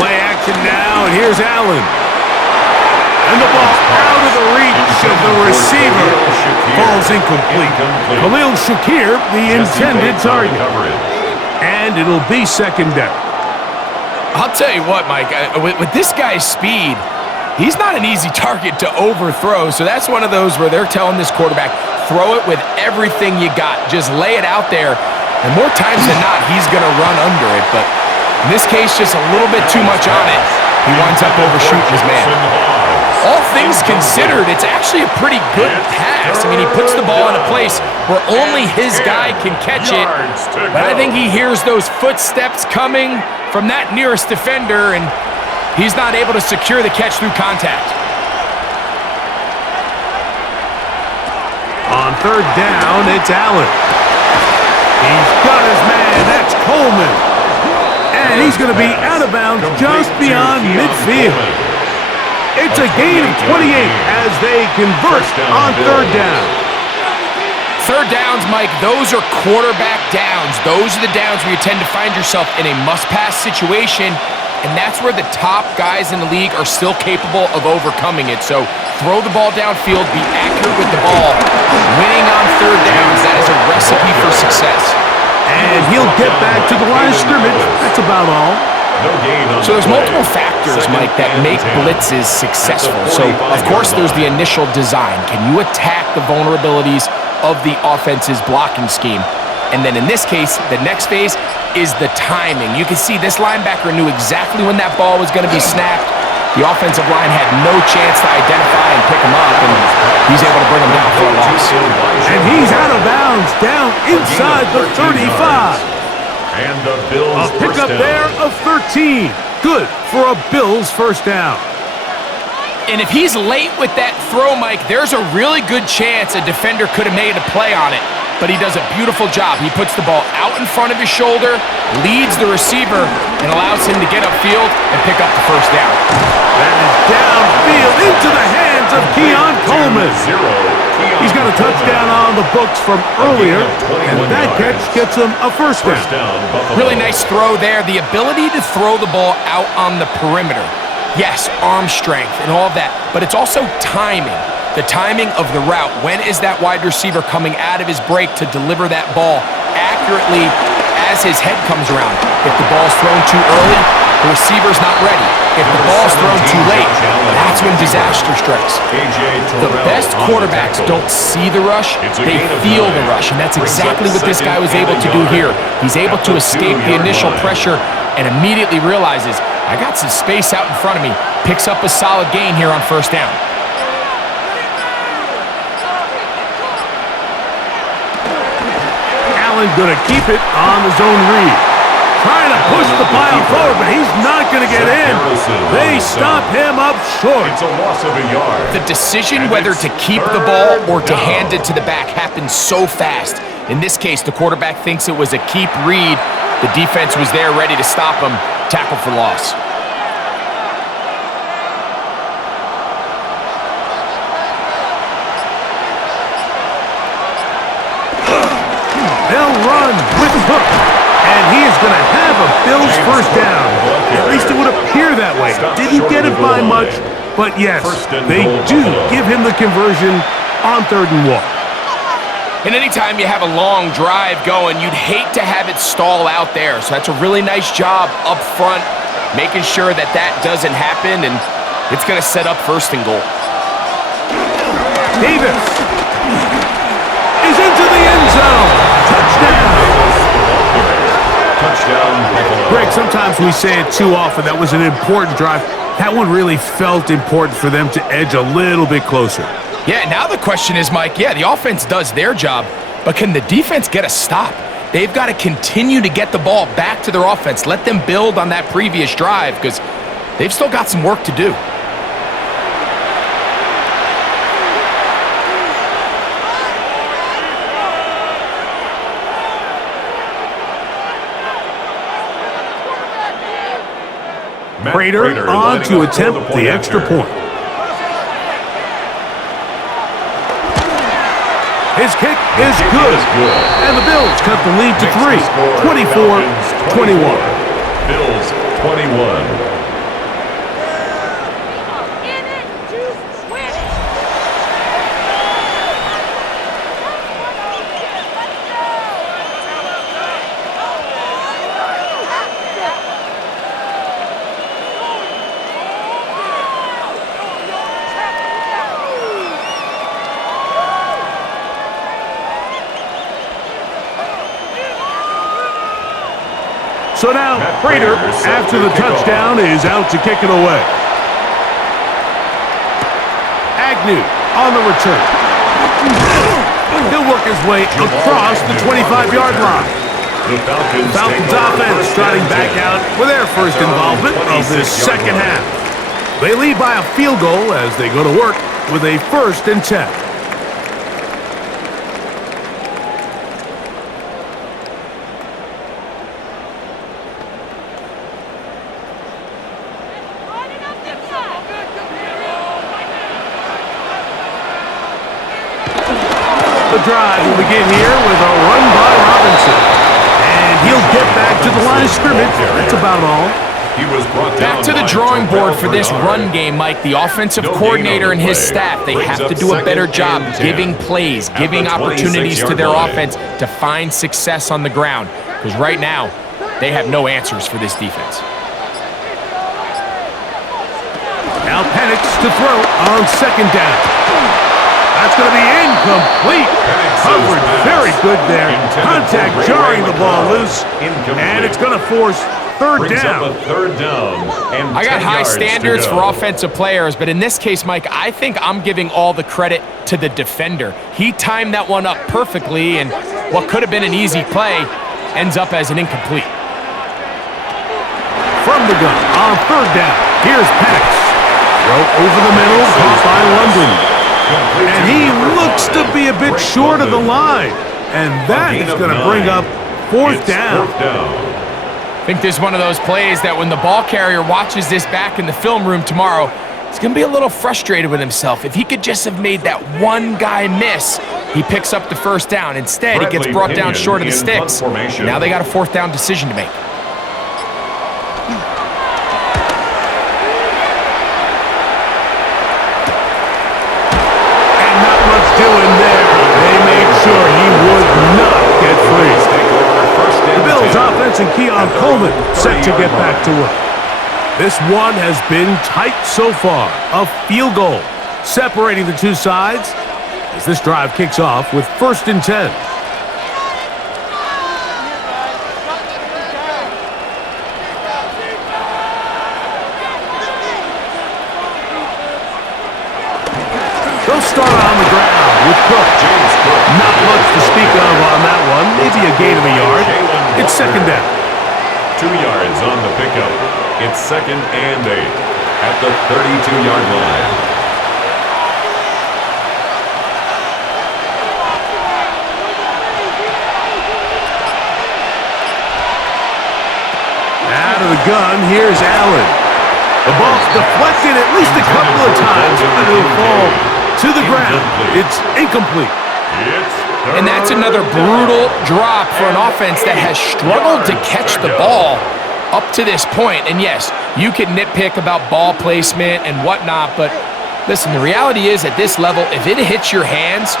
Play action now, and here's Allen. And the ball out of the reach of the receiver. Falls incomplete. Khalil Shakir, the intended target. And it'll be 2nd down. I'll tell you what, Mike, with this guy's speed, he's not an easy target to overthrow. So that's one of those where they're telling this quarterback, throw it with everything you got. Just lay it out there. And more times than not, he's going to run under it. But in this case, just a little bit too much on it. He winds up overshooting his man. All things considered, it's actually a pretty good pass. I mean, he puts the ball in a place where only his guy can catch it. But I think he hears those footsteps coming from that nearest defender, and he's not able to secure the catch through contact. On 3rd down, it's Allen. He's got his man. That's Coleman. And he's going to be out of bounds just beyond midfield. It's a gain of 28 as they convert on 3rd down. 3rd downs, Mike, those are quarterback downs. Those are the downs where you tend to find yourself in a must-pass situation, and that's where the top guys in the league are still capable of overcoming it. So throw the ball downfield, be accurate with the ball. Winning on 3rd downs, that is a recipe for success. And he'll get back to the line of scrimmage. That's about all. So there's multiple factors, Mike, that make blitzes successful. So, of course, there's the initial design. Can you attack the vulnerabilities of the offense's blocking scheme? And then in this case, the next phase is the timing. You can see this linebacker knew exactly when that ball was going to be snapped. The offensive line had no chance to identify and pick him up, and he's able to bring him down for a loss. And he's out of bounds, down inside the 35. And the Bills a pickup there of 13. Good for a Bills 1st down. And if he's late with that throw, Mike, there's a really good chance a defender could have made a play on it. But he does a beautiful job. He puts the ball out in front of his shoulder, leads the receiver, and allows him to get upfield and pick up the 1st down. That is downfield into the hands of Keon Coleman. He's got a touchdown on the books from earlier, and that catch gets him a 1st down. Really nice throw there. The ability to throw the ball out on the perimeter. Yes, arm strength and all of that, but it's also timing. The timing of the route. When is that wide receiver coming out of his break to deliver that ball accurately as his head comes around? If the ball's thrown too early, the receiver's not ready. If the ball's thrown too late, that's when disaster strikes. The best quarterbacks don't see the rush, they feel the rush, and that's exactly what this guy was able to do here. He's able to escape the initial pressure and immediately realizes I got some space out in front of me. Picks up a solid gain here on first down. Allen going to keep it on the zone read. Trying to push the pile forward, but he's not going to get in. They stop him up short. It's a loss of a yard. The decision whether to keep the ball or to hand it to the back happens so fast. In this case, the quarterback thinks it was a keep read. The defense was there ready to stop him. Tackle for loss. They'll run with Hook, and he is going to have a Bills first down. At least it would appear that way. Didn't get it by much, but yes, they do give him the conversion on 3rd and 1. And anytime you have a long drive going, you'd hate to have it stall out there. So that's a really nice job up front, making sure that that doesn't happen, and it's going to set up 1st and goal. Davis is into the end zone. Touchdown. Touchdown, Buffalo. Greg, sometimes we say it too often. That was an important drive. That one really felt important for them to edge a little bit closer. Yeah, now the question is, Mike, yeah, the offense does their job, but can the defense get a stop? They've got to continue to get the ball back to their offense. Let them build on that previous drive because they've still got some work to do. Prater on to attempt the extra point. His kick is good. And the Bills cut the lead to 3, 24-21. Bills 21. So now, Prater, after the touchdown, is out to kick it away. Agnew on the return. He'll work his way across the 25-yard line. The Falcons offense trotting back out for their first involvement of this second half. They lead by a field goal as they go to work with a 1st and 10. The drive will begin here with a run by Robinson. And he'll get back to the line of scrimmage. That's about all. He was brought Back to the drawing board for this run game, Mike. The offensive coordinator and his staff, they have to do a better job giving plays, giving opportunities to their offense to find success on the ground. Because right now, they have no answers for this defense. Now Penix to throw on 2nd down. That's going to be incomplete. Covered very good there. Contact jarring the ball loose. And it's going to force 3rd down. I got high standards for offensive players, but in this case, Mike, I think I'm giving all the credit to the defender. He timed that one up perfectly, and what could have been an easy play ends up as an incomplete. From the gun on 3rd down. Here's Penix. Throw over the middle, caught by London. And he looks to be a bit short of the line. And that is going to bring up 4th down. I think this is one of those plays that when the ball carrier watches this back in the film room tomorrow, he's going to be a little frustrated with himself. If he could just have made that one guy miss, he picks up the 1st down. Instead, he gets brought down short of the sticks. Now they got a 4th down decision to make. Doing there, they made sure he would not get free. The Bills offense and Keon Coleman set to get back to work. This one has been tight so far. A field goal separating the two sides as this drive kicks off with 1st and 10. start on the ground with Cook. Not much to speak of on that one. Maybe a gain of a yard. It's second down. 2 yards on the pickup. It's second and 8 at the 32-yard line. Out of the gun, here's Allen. The ball's deflected at least a couple of times, but it'll fall to the ground. It's incomplete. And that's another brutal drop for an offense that has struggled to catch the ball up to this point. And yes, you can nitpick about ball placement and whatnot, but listen, the reality is at this level, if it hits your hands,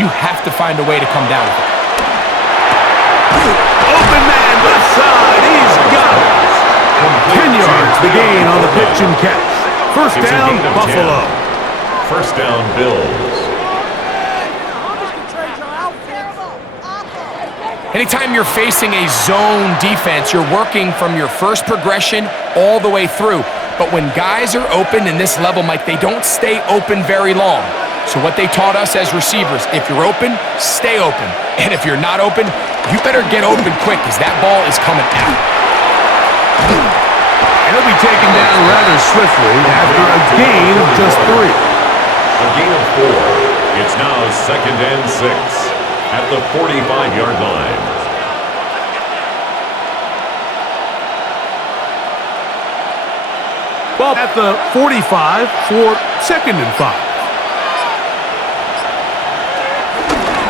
you have to find a way to come down with it. Open man, left side, he's got it. 10 yards, the gain on the pitch and catch. First down, Buffalo. First down, Bills. Anytime you're facing a zone defense, you're working from your first progression all the way through. But when guys are open in this level, Mike, they don't stay open very long. So what they taught us as receivers, if you're open, stay open. And if you're not open, you better get open quick because that ball is coming out. And he'll be taken down rather swiftly after a gain of just 3. A gain of 4. It's now second and 6 at the 45-yard line. Ball at the 45 for second and 5.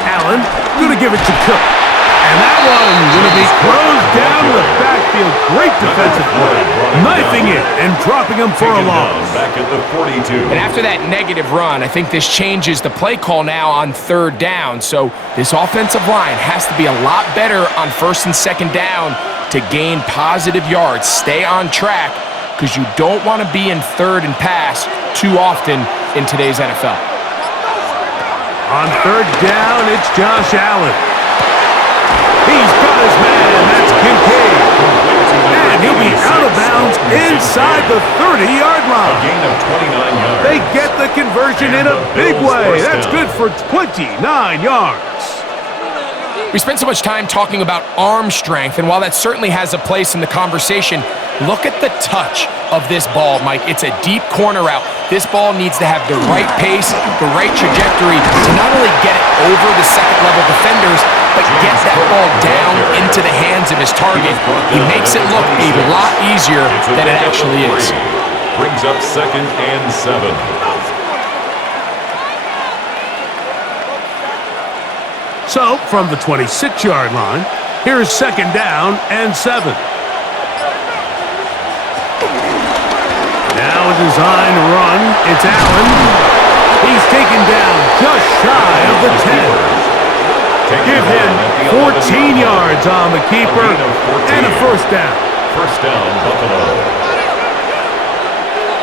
Allen going to give it to Cook. And that one going to be closed down the backfield. Great defensive play. Knifing it and dropping him for a loss. Back at the 42. And after that negative run, I think this changes the play call now on third down. So this offensive line has to be a lot better on first and second down to gain positive yards. Stay on track because you don't want to be in third and pass too often in today's NFL. On third down, it's Josh Allen. He's got his man. That's Kincaid. And he'll be out of bounds inside the 30-yard line. A gain of 29 yards. They get the conversion in a big way. That's good for 29 yards. We spent so much time talking about arm strength, and while that certainly has a place in the conversation, look at the touch of this ball, Mike. It's a deep corner route. This ball needs to have the right pace, the right trajectory to not only get it over the second-level defenders, but get that ball down into the hands of his target. He makes it look a lot easier than it actually is. Brings up second and 7. So, from the 26-yard line, here's second down and 7. Now a design run. It's Allen. He's taken down just shy of the 10. Give him 14 yards on the keeper and a first down. First down, Buffalo.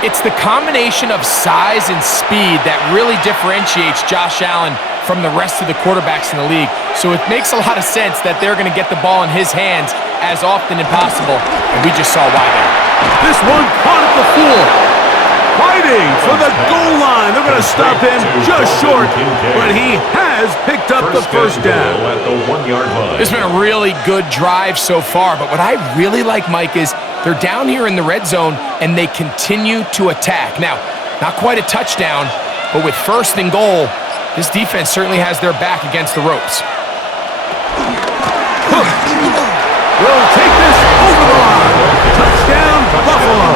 It's the combination of size and speed that really differentiates Josh Allen from the rest of the quarterbacks in the league. So it makes a lot of sense that they're going to get the ball in his hands as often as possible, and we just saw why there. This one caught at the 4. Fighting for the goal line. They're going to stop him just short, but he has picked up the first down. At the 1-yard line. It's been a really good drive so far, but what I really like, Mike, is they're down here in the red zone, and they continue to attack. Now, not quite a touchdown, but with first and goal, this defense certainly has their back against the ropes. Cook will take this over the line. Touchdown, Buffalo.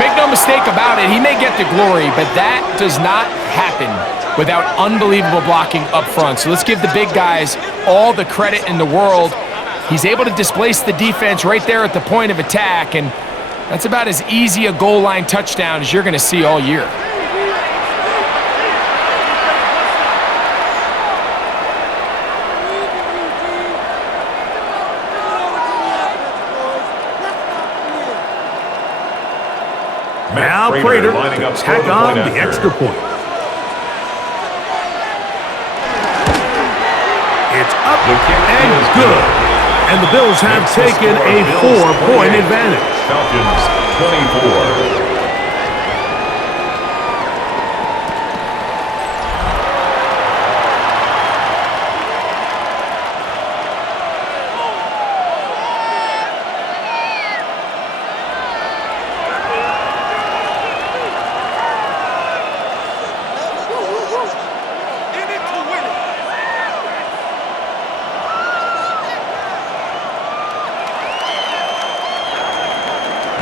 Make no mistake about it, he may get the glory, but that does not happen without unbelievable blocking up front. So let's give the big guys all the credit in the world. He's able to displace the defense right there at the point of attack, and that's about as easy a goal line touchdown as you're going to see all year. Now Prater to tack on the extra point. It's up and good. And the Bills have taken a 4-point advantage. Falcons 24.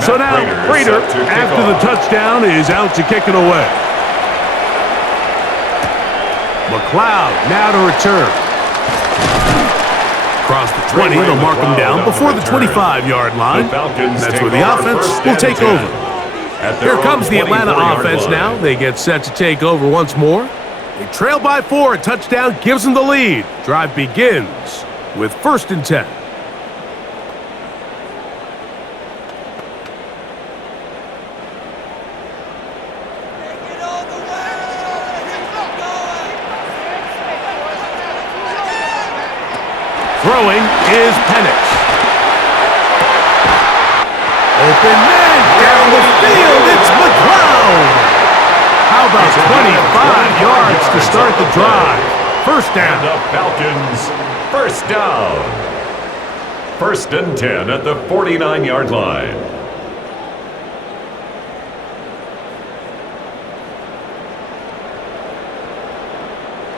So now Prater, after the touchdown, is out to kick it away. McLeod now to return. Across the 20, they'll mark him down before the 25-yard line. That's where the offense will take over. Here comes the Atlanta offense now. They get set to take over once more. They trail by 4. A touchdown gives them the lead. Drive begins with 1st and 10. Throwing is Penix. Open man down the field. It's McLeod. How about 25 yards to start the drive? 1st down. And the Falcons, 1st down. 1st and 10 at the 49-yard line.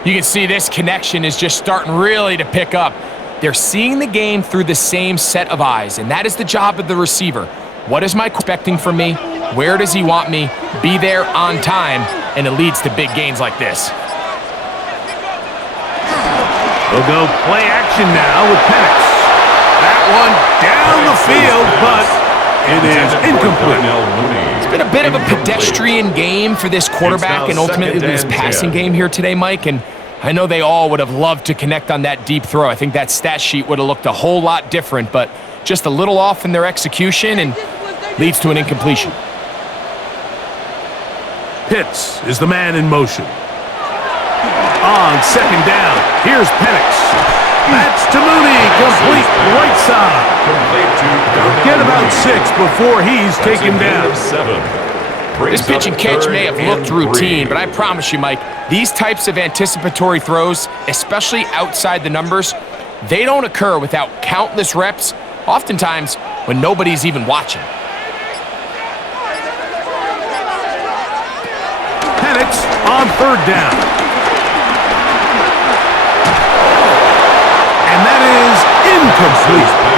You can see this connection is just starting really to pick up. They're seeing the game through the same set of eyes, and that is the job of the receiver. What is Mike expecting from me? Where does he want me? Be there on time, and it leads to big gains like this. They'll go play action now with Penix. That one down the field, but it is incomplete. It's been a bit of a pedestrian game for this quarterback and ultimately this passing game here today, Mike, and I know they all would have loved to connect on that deep throw. I think that stat sheet would have looked a whole lot different, but just a little off in their execution and leads to an incompletion. Pitts is the man in motion. On 2nd down, here's Penix. That's to Mooney, complete right side. Get about 6 before he's taken down. 7. This pitch and catch may have looked routine, but I promise you, Mike, these types of anticipatory throws, especially outside the numbers, they don't occur without countless reps, oftentimes when nobody's even watching. Penix on 3rd down. And that is incomplete.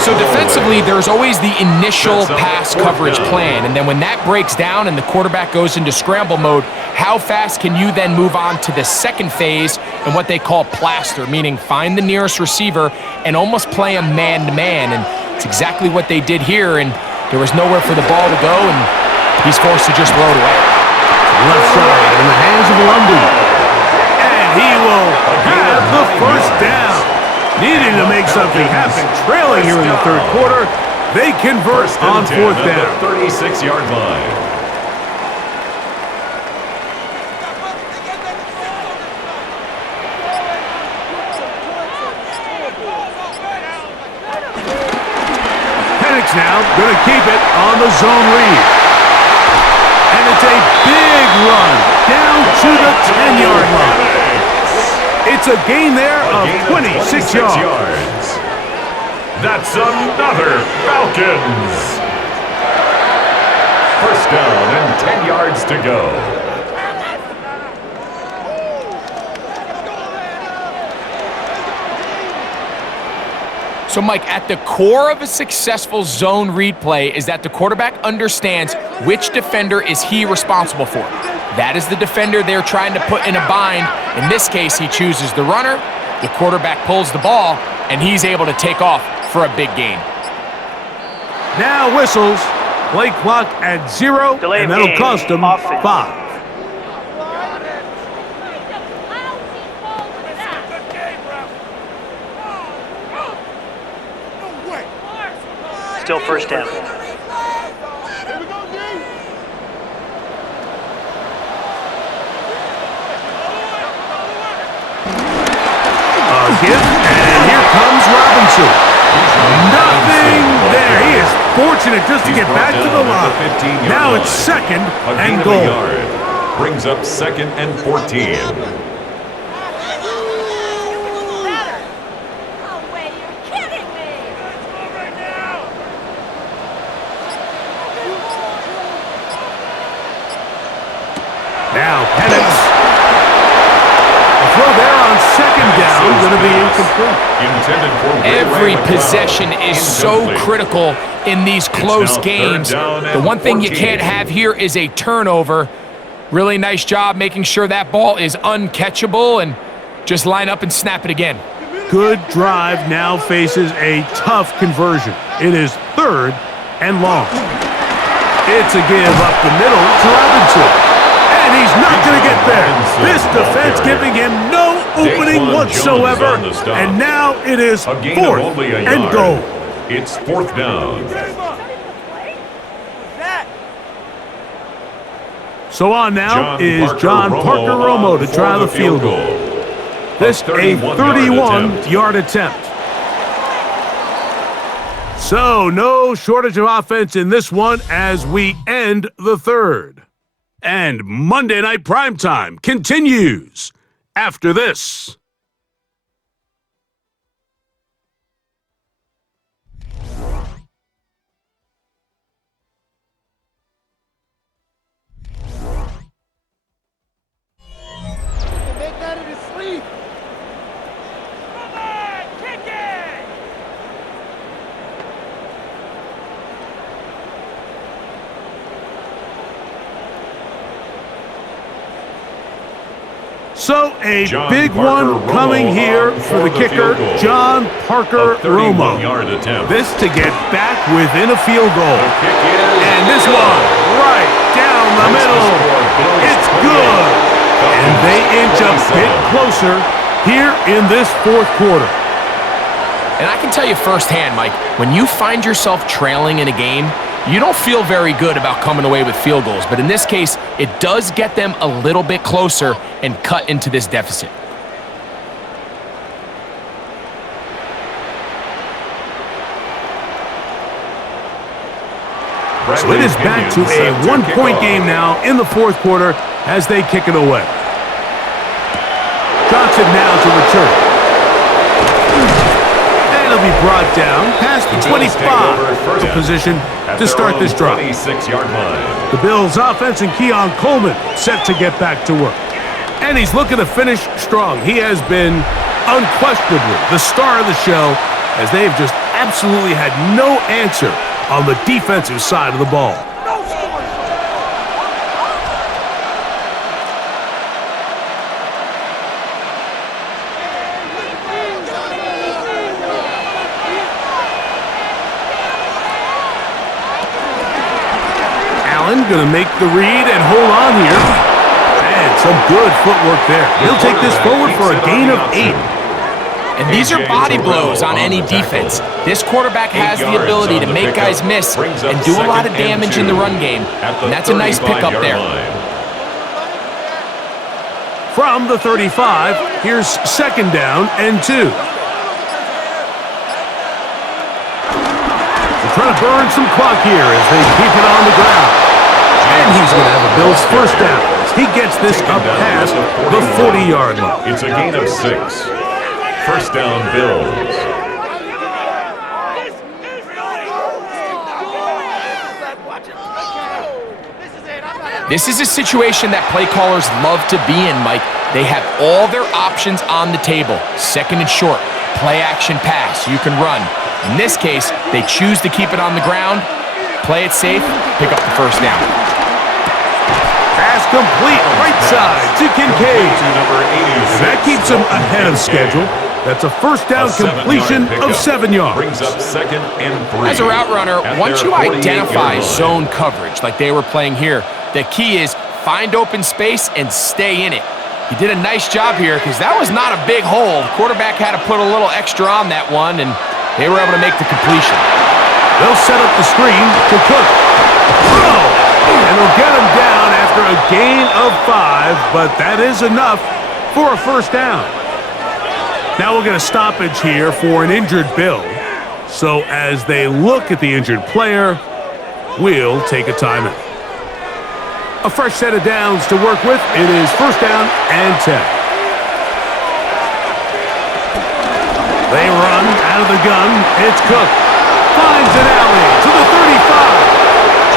So defensively, there's always the initial pass coverage plan, and then when that breaks down and the quarterback goes into scramble mode, how fast can you then move on to the second phase and what they call plaster, meaning find the nearest receiver and almost play a man-to-man, and it's exactly what they did here, and there was nowhere for the ball to go, and he's forced to just throw it away. Left side in the hands of London, and he will have the 1st down. Needing to make something happen, trailing here in the 3rd quarter. They convert on 4th down. 36-yard line. Penix now going to keep it on the zone read. And it's a big run down to the 10-yard line. It's a gain there of 26 yards. That's another Falcons. 1st down and 10 yards to go. So, Mike, at the core of a successful zone read play is that the quarterback understands which defender is he responsible for. That is the defender they're trying to put in a bind. In this case, he chooses the runner, the quarterback pulls the ball, and he's able to take off for a big gain. Now whistles, play clock at 0, and that'll cost them 5. Still 1st down. And here comes Robinson. Nothing there. He is fortunate just to get back to the line. Now it's 2nd and goal. Brings up 2nd and 14. Now Penix. The throw there on 2nd down going to be incomplete. Intended for Every every possession is so critical in these close games. The one thing you can't have here is a turnover. Really nice job making sure that ball is uncatchable, and just line up and snap it again. Good drive now faces a tough conversion. It is 3rd and long. It's a give up the middle to Robinson. And he's not going to get there. This defense giving him no opening whatsoever. And now it is 4th and goal. It's 4th down. So on now is John Parker Romo to try the field goal. This a 31-yard attempt. So no shortage of offense in this one as we end the 3rd. And Monday Night Primetime continues after this. So a big one coming here for the kicker, John Parker Romo. This to get back within a field goal. And this one right down the middle. It's good. And they inch a bit closer here in this 4th quarter. And I can tell you firsthand, Mike, when you find yourself trailing in a game, you don't feel very good about coming away with field goals. But in this case, it does get them a little bit closer and cut into this deficit. So it is back to a 1-point game now in the 4th quarter as they kick it away. Johnson now to return. And it'll be brought down past the 25, the position to start this drive. The Bills offense and Keon Coleman set to get back to work. And he's looking to finish strong. He has been unquestionably the star of the show as they've just absolutely had no answer on the defensive side of the ball. Allen going to make the read and hold on here. And some good footwork there. He'll take this forward for a gain of 8. And these are body blows on any defense. This quarterback has the ability to make guys miss and do a lot of damage in the run game. And that's a nice pickup there. From the 35, here's 2nd down and 2. They're trying to burn some clock here as they keep it on the ground. And he's going to have a Bills 1st down as he gets this up past the 40-yard line. It's a gain of 6. 1st down, Bills. This is a situation that play callers love to be in, Mike. They have all their options on the table. 2nd and short, play action pass, you can run. In this case, they choose to keep it on the ground, play it safe, pick up the 1st down. Pass complete, right side to Kincaid. That keeps him ahead of schedule. That's a 1st down completion of 7 yards. Brings up 2nd and 3. As a route runner, once you identify zone coverage like they were playing here, the key is find open space and stay in it. He did a nice job here because that was not a big hole. The quarterback had to put a little extra on that one, and they were able to make the completion. They'll set up the screen to Cook. Throw! And they'll get him down after a gain of 5, but that is enough for a 1st down. Now we'll get a stoppage here for an injured Bill. So as they look at the injured player, we'll take a timeout. A fresh set of downs to work with. It is 1st down and 10. They run out of the gun. It's Cook. Finds an alley to the 35.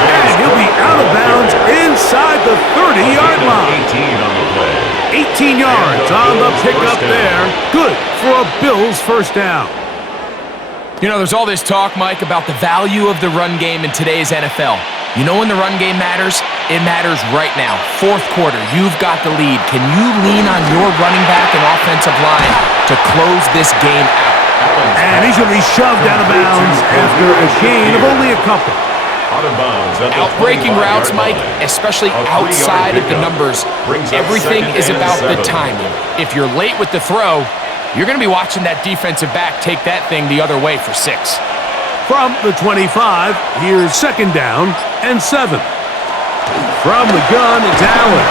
And he'll be out of bounds inside the 30-yard line. 18 on the play. 18 yards on the pickup there. Good for a Bills 1st down. You know, there's all this talk, Mike, about the value of the run game in today's NFL. You know when the run game matters? It matters right now. Fourth quarter, you've got the lead. Can you lean on your running back and offensive line to close this game out? And he's going to be shoved out of bounds after a gain of only a couple. Out of bounds at the Outbreaking routes, Mike, especially outside of the numbers, everything is about the timing. If you're late with the throw, you're going to be watching that defensive back take that thing the other way for 6. From the 25, here's 2nd down and 7. From the gun, it's Allen.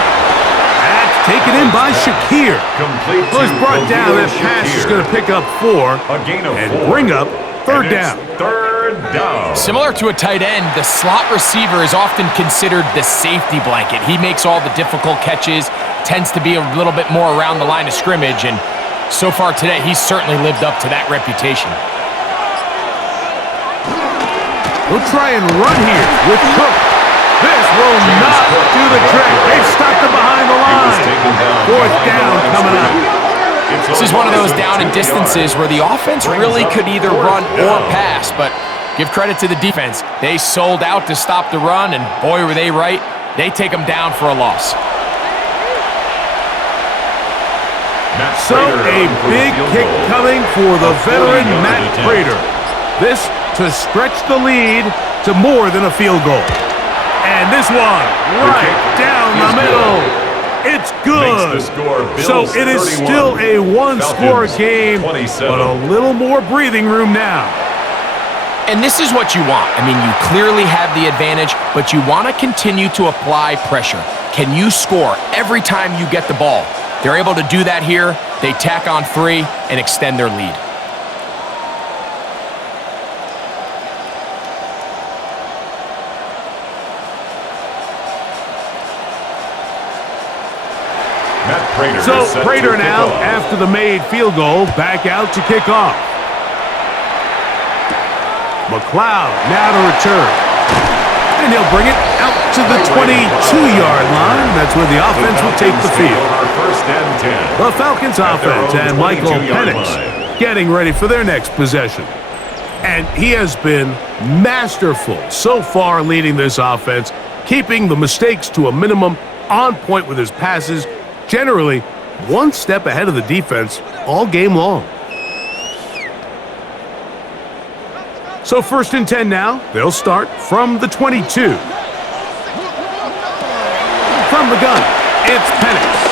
That's taken in by Shakir. Well, he's brought down. That pass is going to pick up 4 and bring up 3rd down. 3rd down. Similar to a tight end, the slot receiver is often considered the safety blanket. He makes all the difficult catches, tends to be a little bit more around the line of scrimmage, and so far today, he's certainly lived up to that reputation. We'll try and run here with Cook. This will not do the trick. They've stopped him behind the line. 4th down coming up. This is one of those down and distances where the offense really could either run or pass, but give credit to the defense. They sold out to stop the run, and boy, were they right. They take them down for a loss. So a big kick coming for the veteran Matt Prater. This to stretch the lead to more than a field goal. And this one right down the middle. It's good. So it is still a one-score game, but a little more breathing room now. And this is what you want. I mean, you clearly have the advantage, but you want to continue to apply pressure. Can you score every time you get the ball? They're able to do that here. They tack on 3 and extend their lead. So Prater now, after the made field goal, back out to kick off. McLeod now to return. And he'll bring it out to the 22-yard line. That's where the offense will take the field. The Falcons offense and Michael Penix getting ready for their next possession. And he has been masterful so far leading this offense, keeping the mistakes to a minimum, on point with his passes, generally one step ahead of the defense all game long. So 1st and 10 now. They'll start from the 22. From the gun, it's Penix.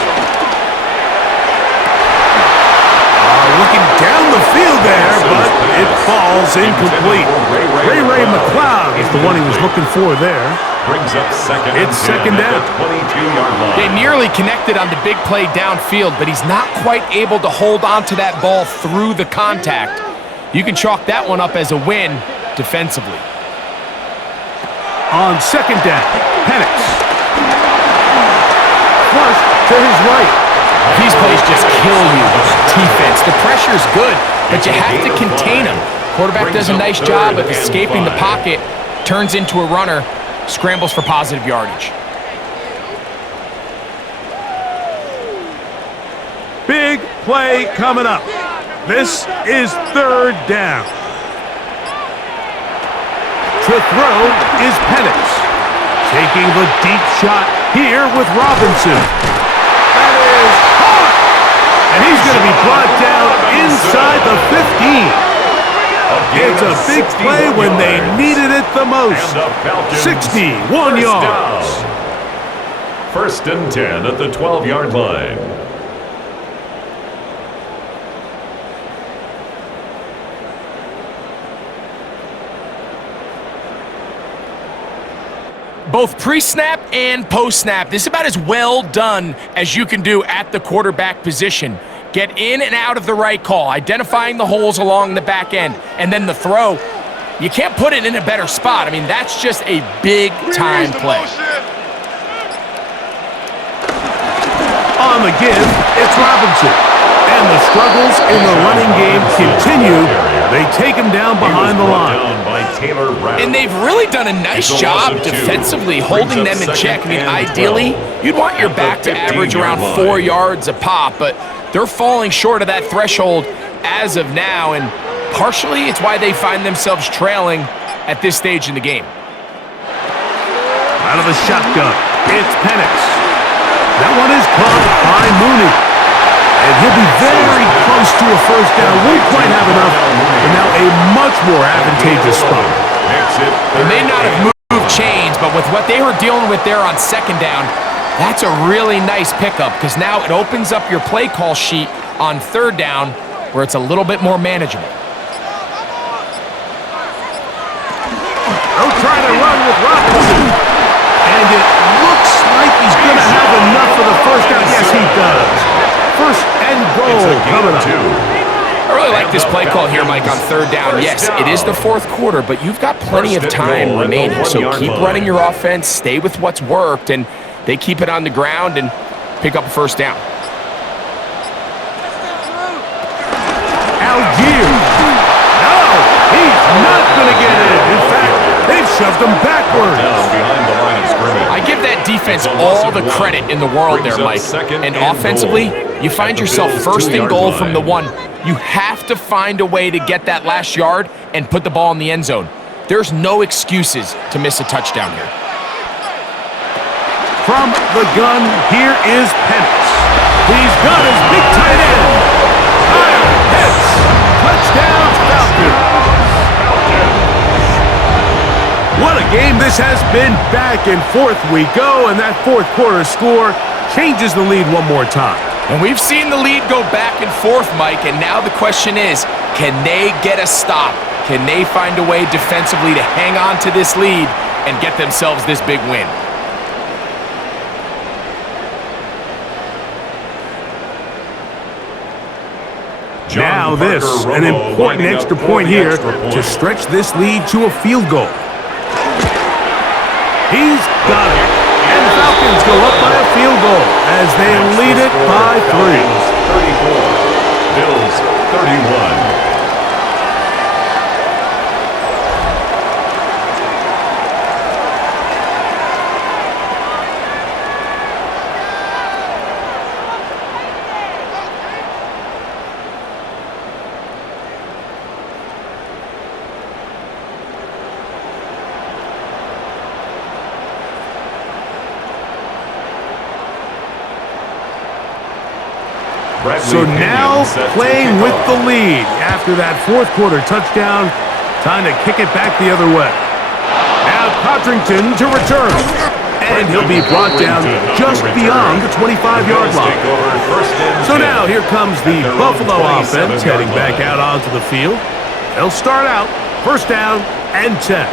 Looking down the field there, but it falls incomplete. Ray McLeod is the one he was looking for there. Brings up 2nd. It's 2nd down. 22-yard line. They nearly connected on the big play downfield, but he's not quite able to hold on to that ball through the contact. You can chalk that one up as a win defensively. On 2nd down, Penix. Flush to his right. These plays just kill you. Defense. The pressure's good, but you have to contain him. Quarterback does a nice job of escaping the pocket, turns into a runner, scrambles for positive yardage. Big play coming up. This is 3rd down. To throw is Penix. Taking the deep shot here with Robinson. That is caught! And he's going to be brought down inside the 15. It's a big play when they needed it the most. 61 yards. 1st and 10 at the 12-yard line. Both pre-snap and post-snap, this is about as well done as you can do at the quarterback position. Get in and out of the right call, identifying the holes along the back end, and then the throw. You can't put it in a better spot. I mean, that's just a big-time play. On the give, it's Robinson. And the struggles in the running game continue. They take him down behind the line. And they've really done a nice job defensively holding them in check. I mean, ideally, you'd want your back to average around 4 yards a pop, but they're falling short of that threshold as of now. And partially it's why they find themselves trailing at this stage in the game. Out of the shotgun, it's Penix. That one is caught by Mooney. And he'll be very close to a first down. Won't quite have enough, but now a much more advantageous spot. They may not have moved chains, but with what they were dealing with there on second down, that's a really nice pickup because now it opens up your play call sheet on third down where it's a little bit more manageable. They'll try to run with Robinson. And it looks like he's going to have enough for the first down. Yes, he does. First and goal coming up. I really like this play call here, Mike, on third down. Yes, it is the fourth quarter, but you've got plenty of time remaining. So keep running your offense, stay with what's worked, and they keep it on the ground and pick up a first down. Algier. No, he's not going to get it. In fact, they've shoved him backwards. Behind the line of scrimmage. I give that defense all the credit in the world there, Mike. And offensively, you find yourself first and goal from the one. You have to find a way to get that last yard and put the ball in the end zone. There's no excuses to miss a touchdown here. From the gun, here is Penix. He's got his big tight end. Kyle Pitts. Touchdown, Falcons. What a game this has been. Back and forth we go, and that fourth quarter score changes the lead one more time. And we've seen the lead go back and forth, Mike, and now the question is, can they get a stop? Can they find a way defensively to hang on to this lead and get themselves this big win? Now this, an important extra point here to stretch this lead to a field goal. He's got it. And the Falcons go up by a field goal as they lead it by 3. Bills 31. So now playing with the lead after that fourth quarter touchdown. Time to kick it back the other way. Now Codrington to return. And he'll be brought down just beyond the 25-yard line. So now here comes the Buffalo offense heading back out onto the field. They'll start out first down and 10.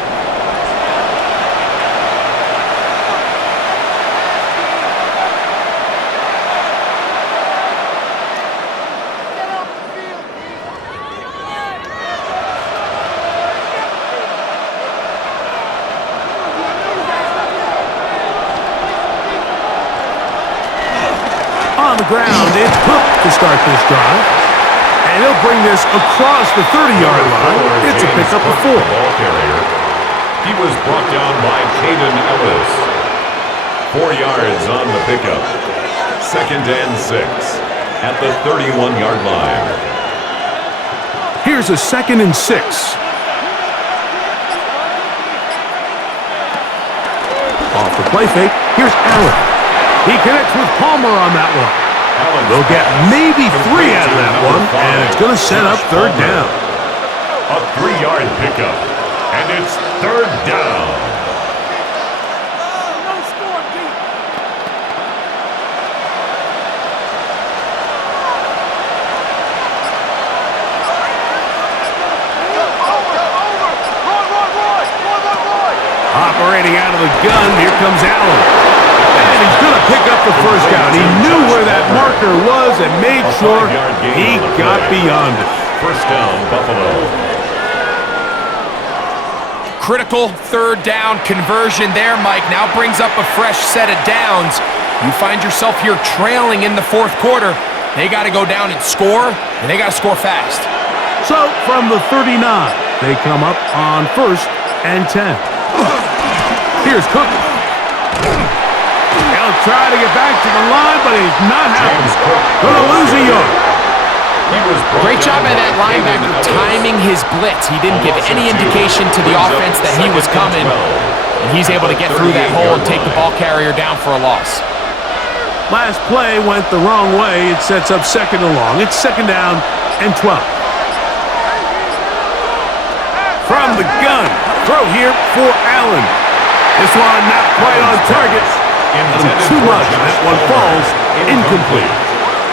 On the ground, it's Cook to start this drive. And he'll bring this across the 30-yard line. It's a pickup of 4. He was brought down by Caden Ellis. 4 yards on the pickup. Second and 6 at the 31-yard line. Here's a second and 6. Off the play fake, here's Allen. He connects with Palmer on that one. They'll get maybe 3 out of that one, and it's going to set up third down. A 3-yard pickup, and it's third down. No score, Pete. Operating out of the gun, here comes Allen. And he's going to pick up the first down. He knew where that marker was and made sure he got beyond it. First down, Buffalo. Critical third down conversion there, Mike. Now brings up a fresh set of downs. You find yourself here trailing in the fourth quarter. They got to go down and score, and they got to score fast. So from the 39, they come up on first and 10. Here's Cook. He'll try to get back to the line, but he's not happening. Going to lose a yard. Great job by that linebacker timing his blitz. He didn't give any indication to the offense that he was coming, and he's able to get through that hole and take the ball carrier down for a loss. Last play went the wrong way. It sets up second and long. It's second down and 12. From the gun, throw here for Allen. This one not quite on target. Too much. That one falls incomplete.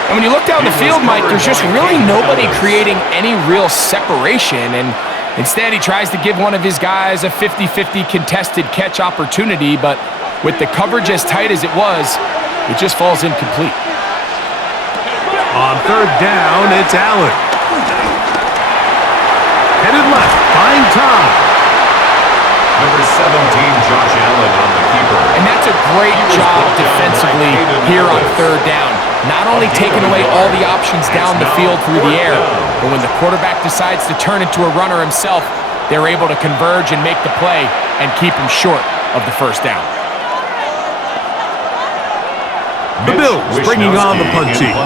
And when you look down the field, Mike, there's just really nobody creating any real separation, and instead he tries to give one of his guys a 50-50 contested catch opportunity, but with the coverage as tight as it was, it just falls incomplete. On third down, it's Allen. Headed left, find Tom. Number 17, Josh Allen on the keeper. And that's a great job defensively here on third down. Not only taking away all the options down the field through the air, but when the quarterback decides to turn into a runner himself, they're able to converge and make the play and keep him short of the first down. The Bills bringing on the punt team.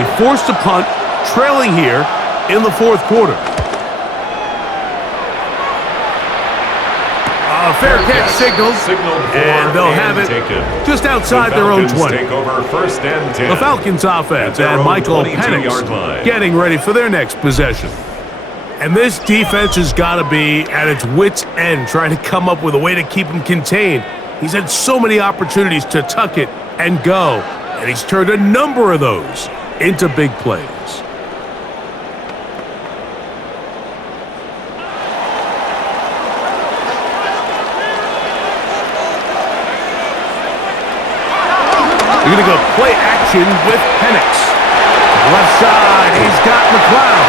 We forced a punt, trailing here in the fourth quarter. A fair catch signaled, and they'll have it just outside their own 20. The Falcons offense and Michael Penix getting ready for their next possession. And this defense has got to be at its wits' end, trying to come up with a way to keep him contained. He's had so many opportunities to tuck it and go, and he's turned a number of those into big plays. We're going to go play action with Penix. Left side, he's got McLeod.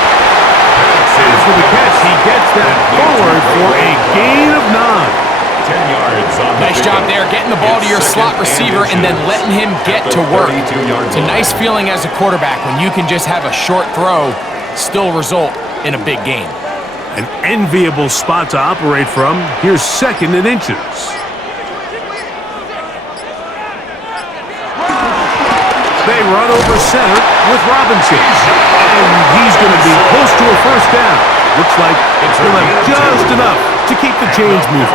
After the catch, he gets that forward for a gain of 9. 10 yards on the Nice job there, getting the ball to your slot receiver and then letting him get to work. It's a nice feeling as a quarterback when you can just have a short throw still result in a big gain. An enviable spot to operate from. Here's second and inches. They run over center with Robinson. And he's going to be close to a first down. Looks like he'll have just enough to keep the chains moving.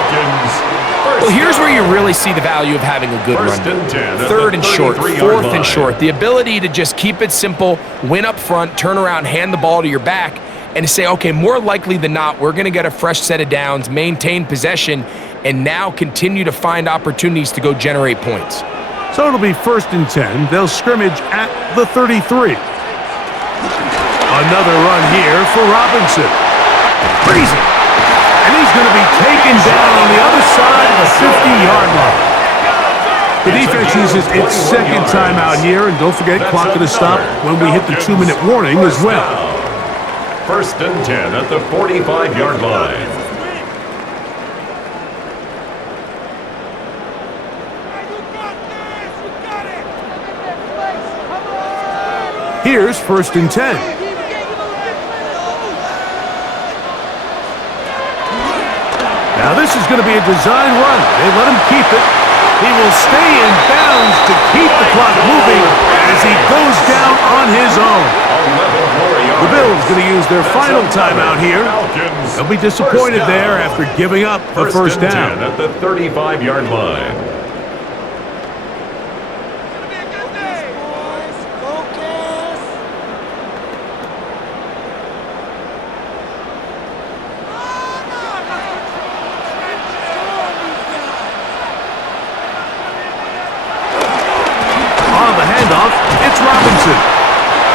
Well, here's where you really see the value of having a good run game. Third and short, fourth and short. The ability to just keep it simple, win up front, turn around, hand the ball to your back, and say, okay, more likely than not, we're going to get a fresh set of downs, maintain possession, and now continue to find opportunities to go generate points. So it'll be first and 10. They'll scrimmage at the 33. Another run here for Robinson. Freezing. And he's going to be taken down on the other side of the 50-yard line. The defense uses its second timeout here, and don't forget, clock to stop when we hit the 2-minute warning as well. First and 10 at the 45-yard line. Here's first and 10. Now this is going to be a design run. They let him keep it. He will stay in bounds to keep the clock moving as he goes down on his own. The Bills going to use their final timeout here. They'll be disappointed there after giving up the first down. At the 35-yard line. Robinson,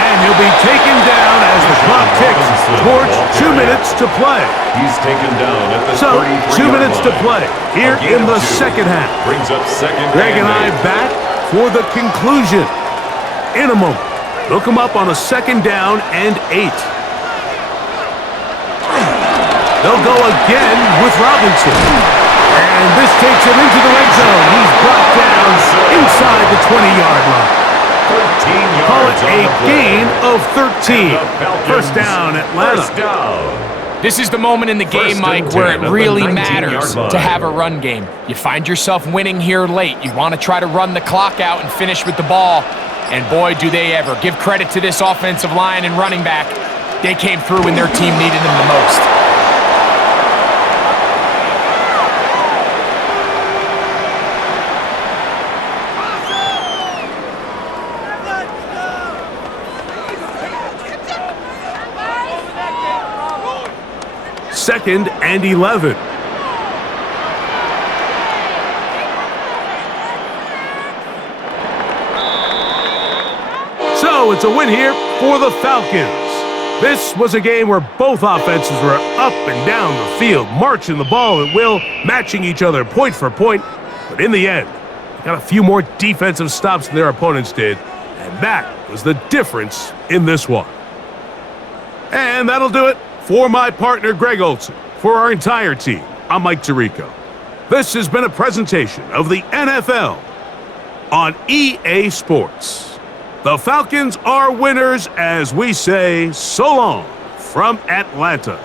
and he'll be taken down as the clock ticks towards 2 minutes to play. He's taken down at the 2 minutes to play here in the second half. Brings up second. Greg and I back for the conclusion in a moment. They'll come up on a second down and 8. They'll go again with Robinson. And this takes him into the red zone. He's brought down inside the 20-yard line. Call it a gain of 13. First down, Atlanta. This is the moment in the game, Mike, where it really matters to have a run game. You find yourself winning here late. You want to try to run the clock out and finish with the ball. And boy, do they ever. Give credit to this offensive line and running back. They came through when their team needed them the most. Second and 11. So it's a win here for the Falcons. This was a game where both offenses were up and down the field, marching the ball at will, matching each other point for point. But in the end, they got a few more defensive stops than their opponents did, and that was the difference in this one. And that'll do it for my partner, Greg Olson. For our entire team, I'm Mike Tirico. This has been a presentation of the NFL on EA Sports. The Falcons are winners as we say so long from Atlanta.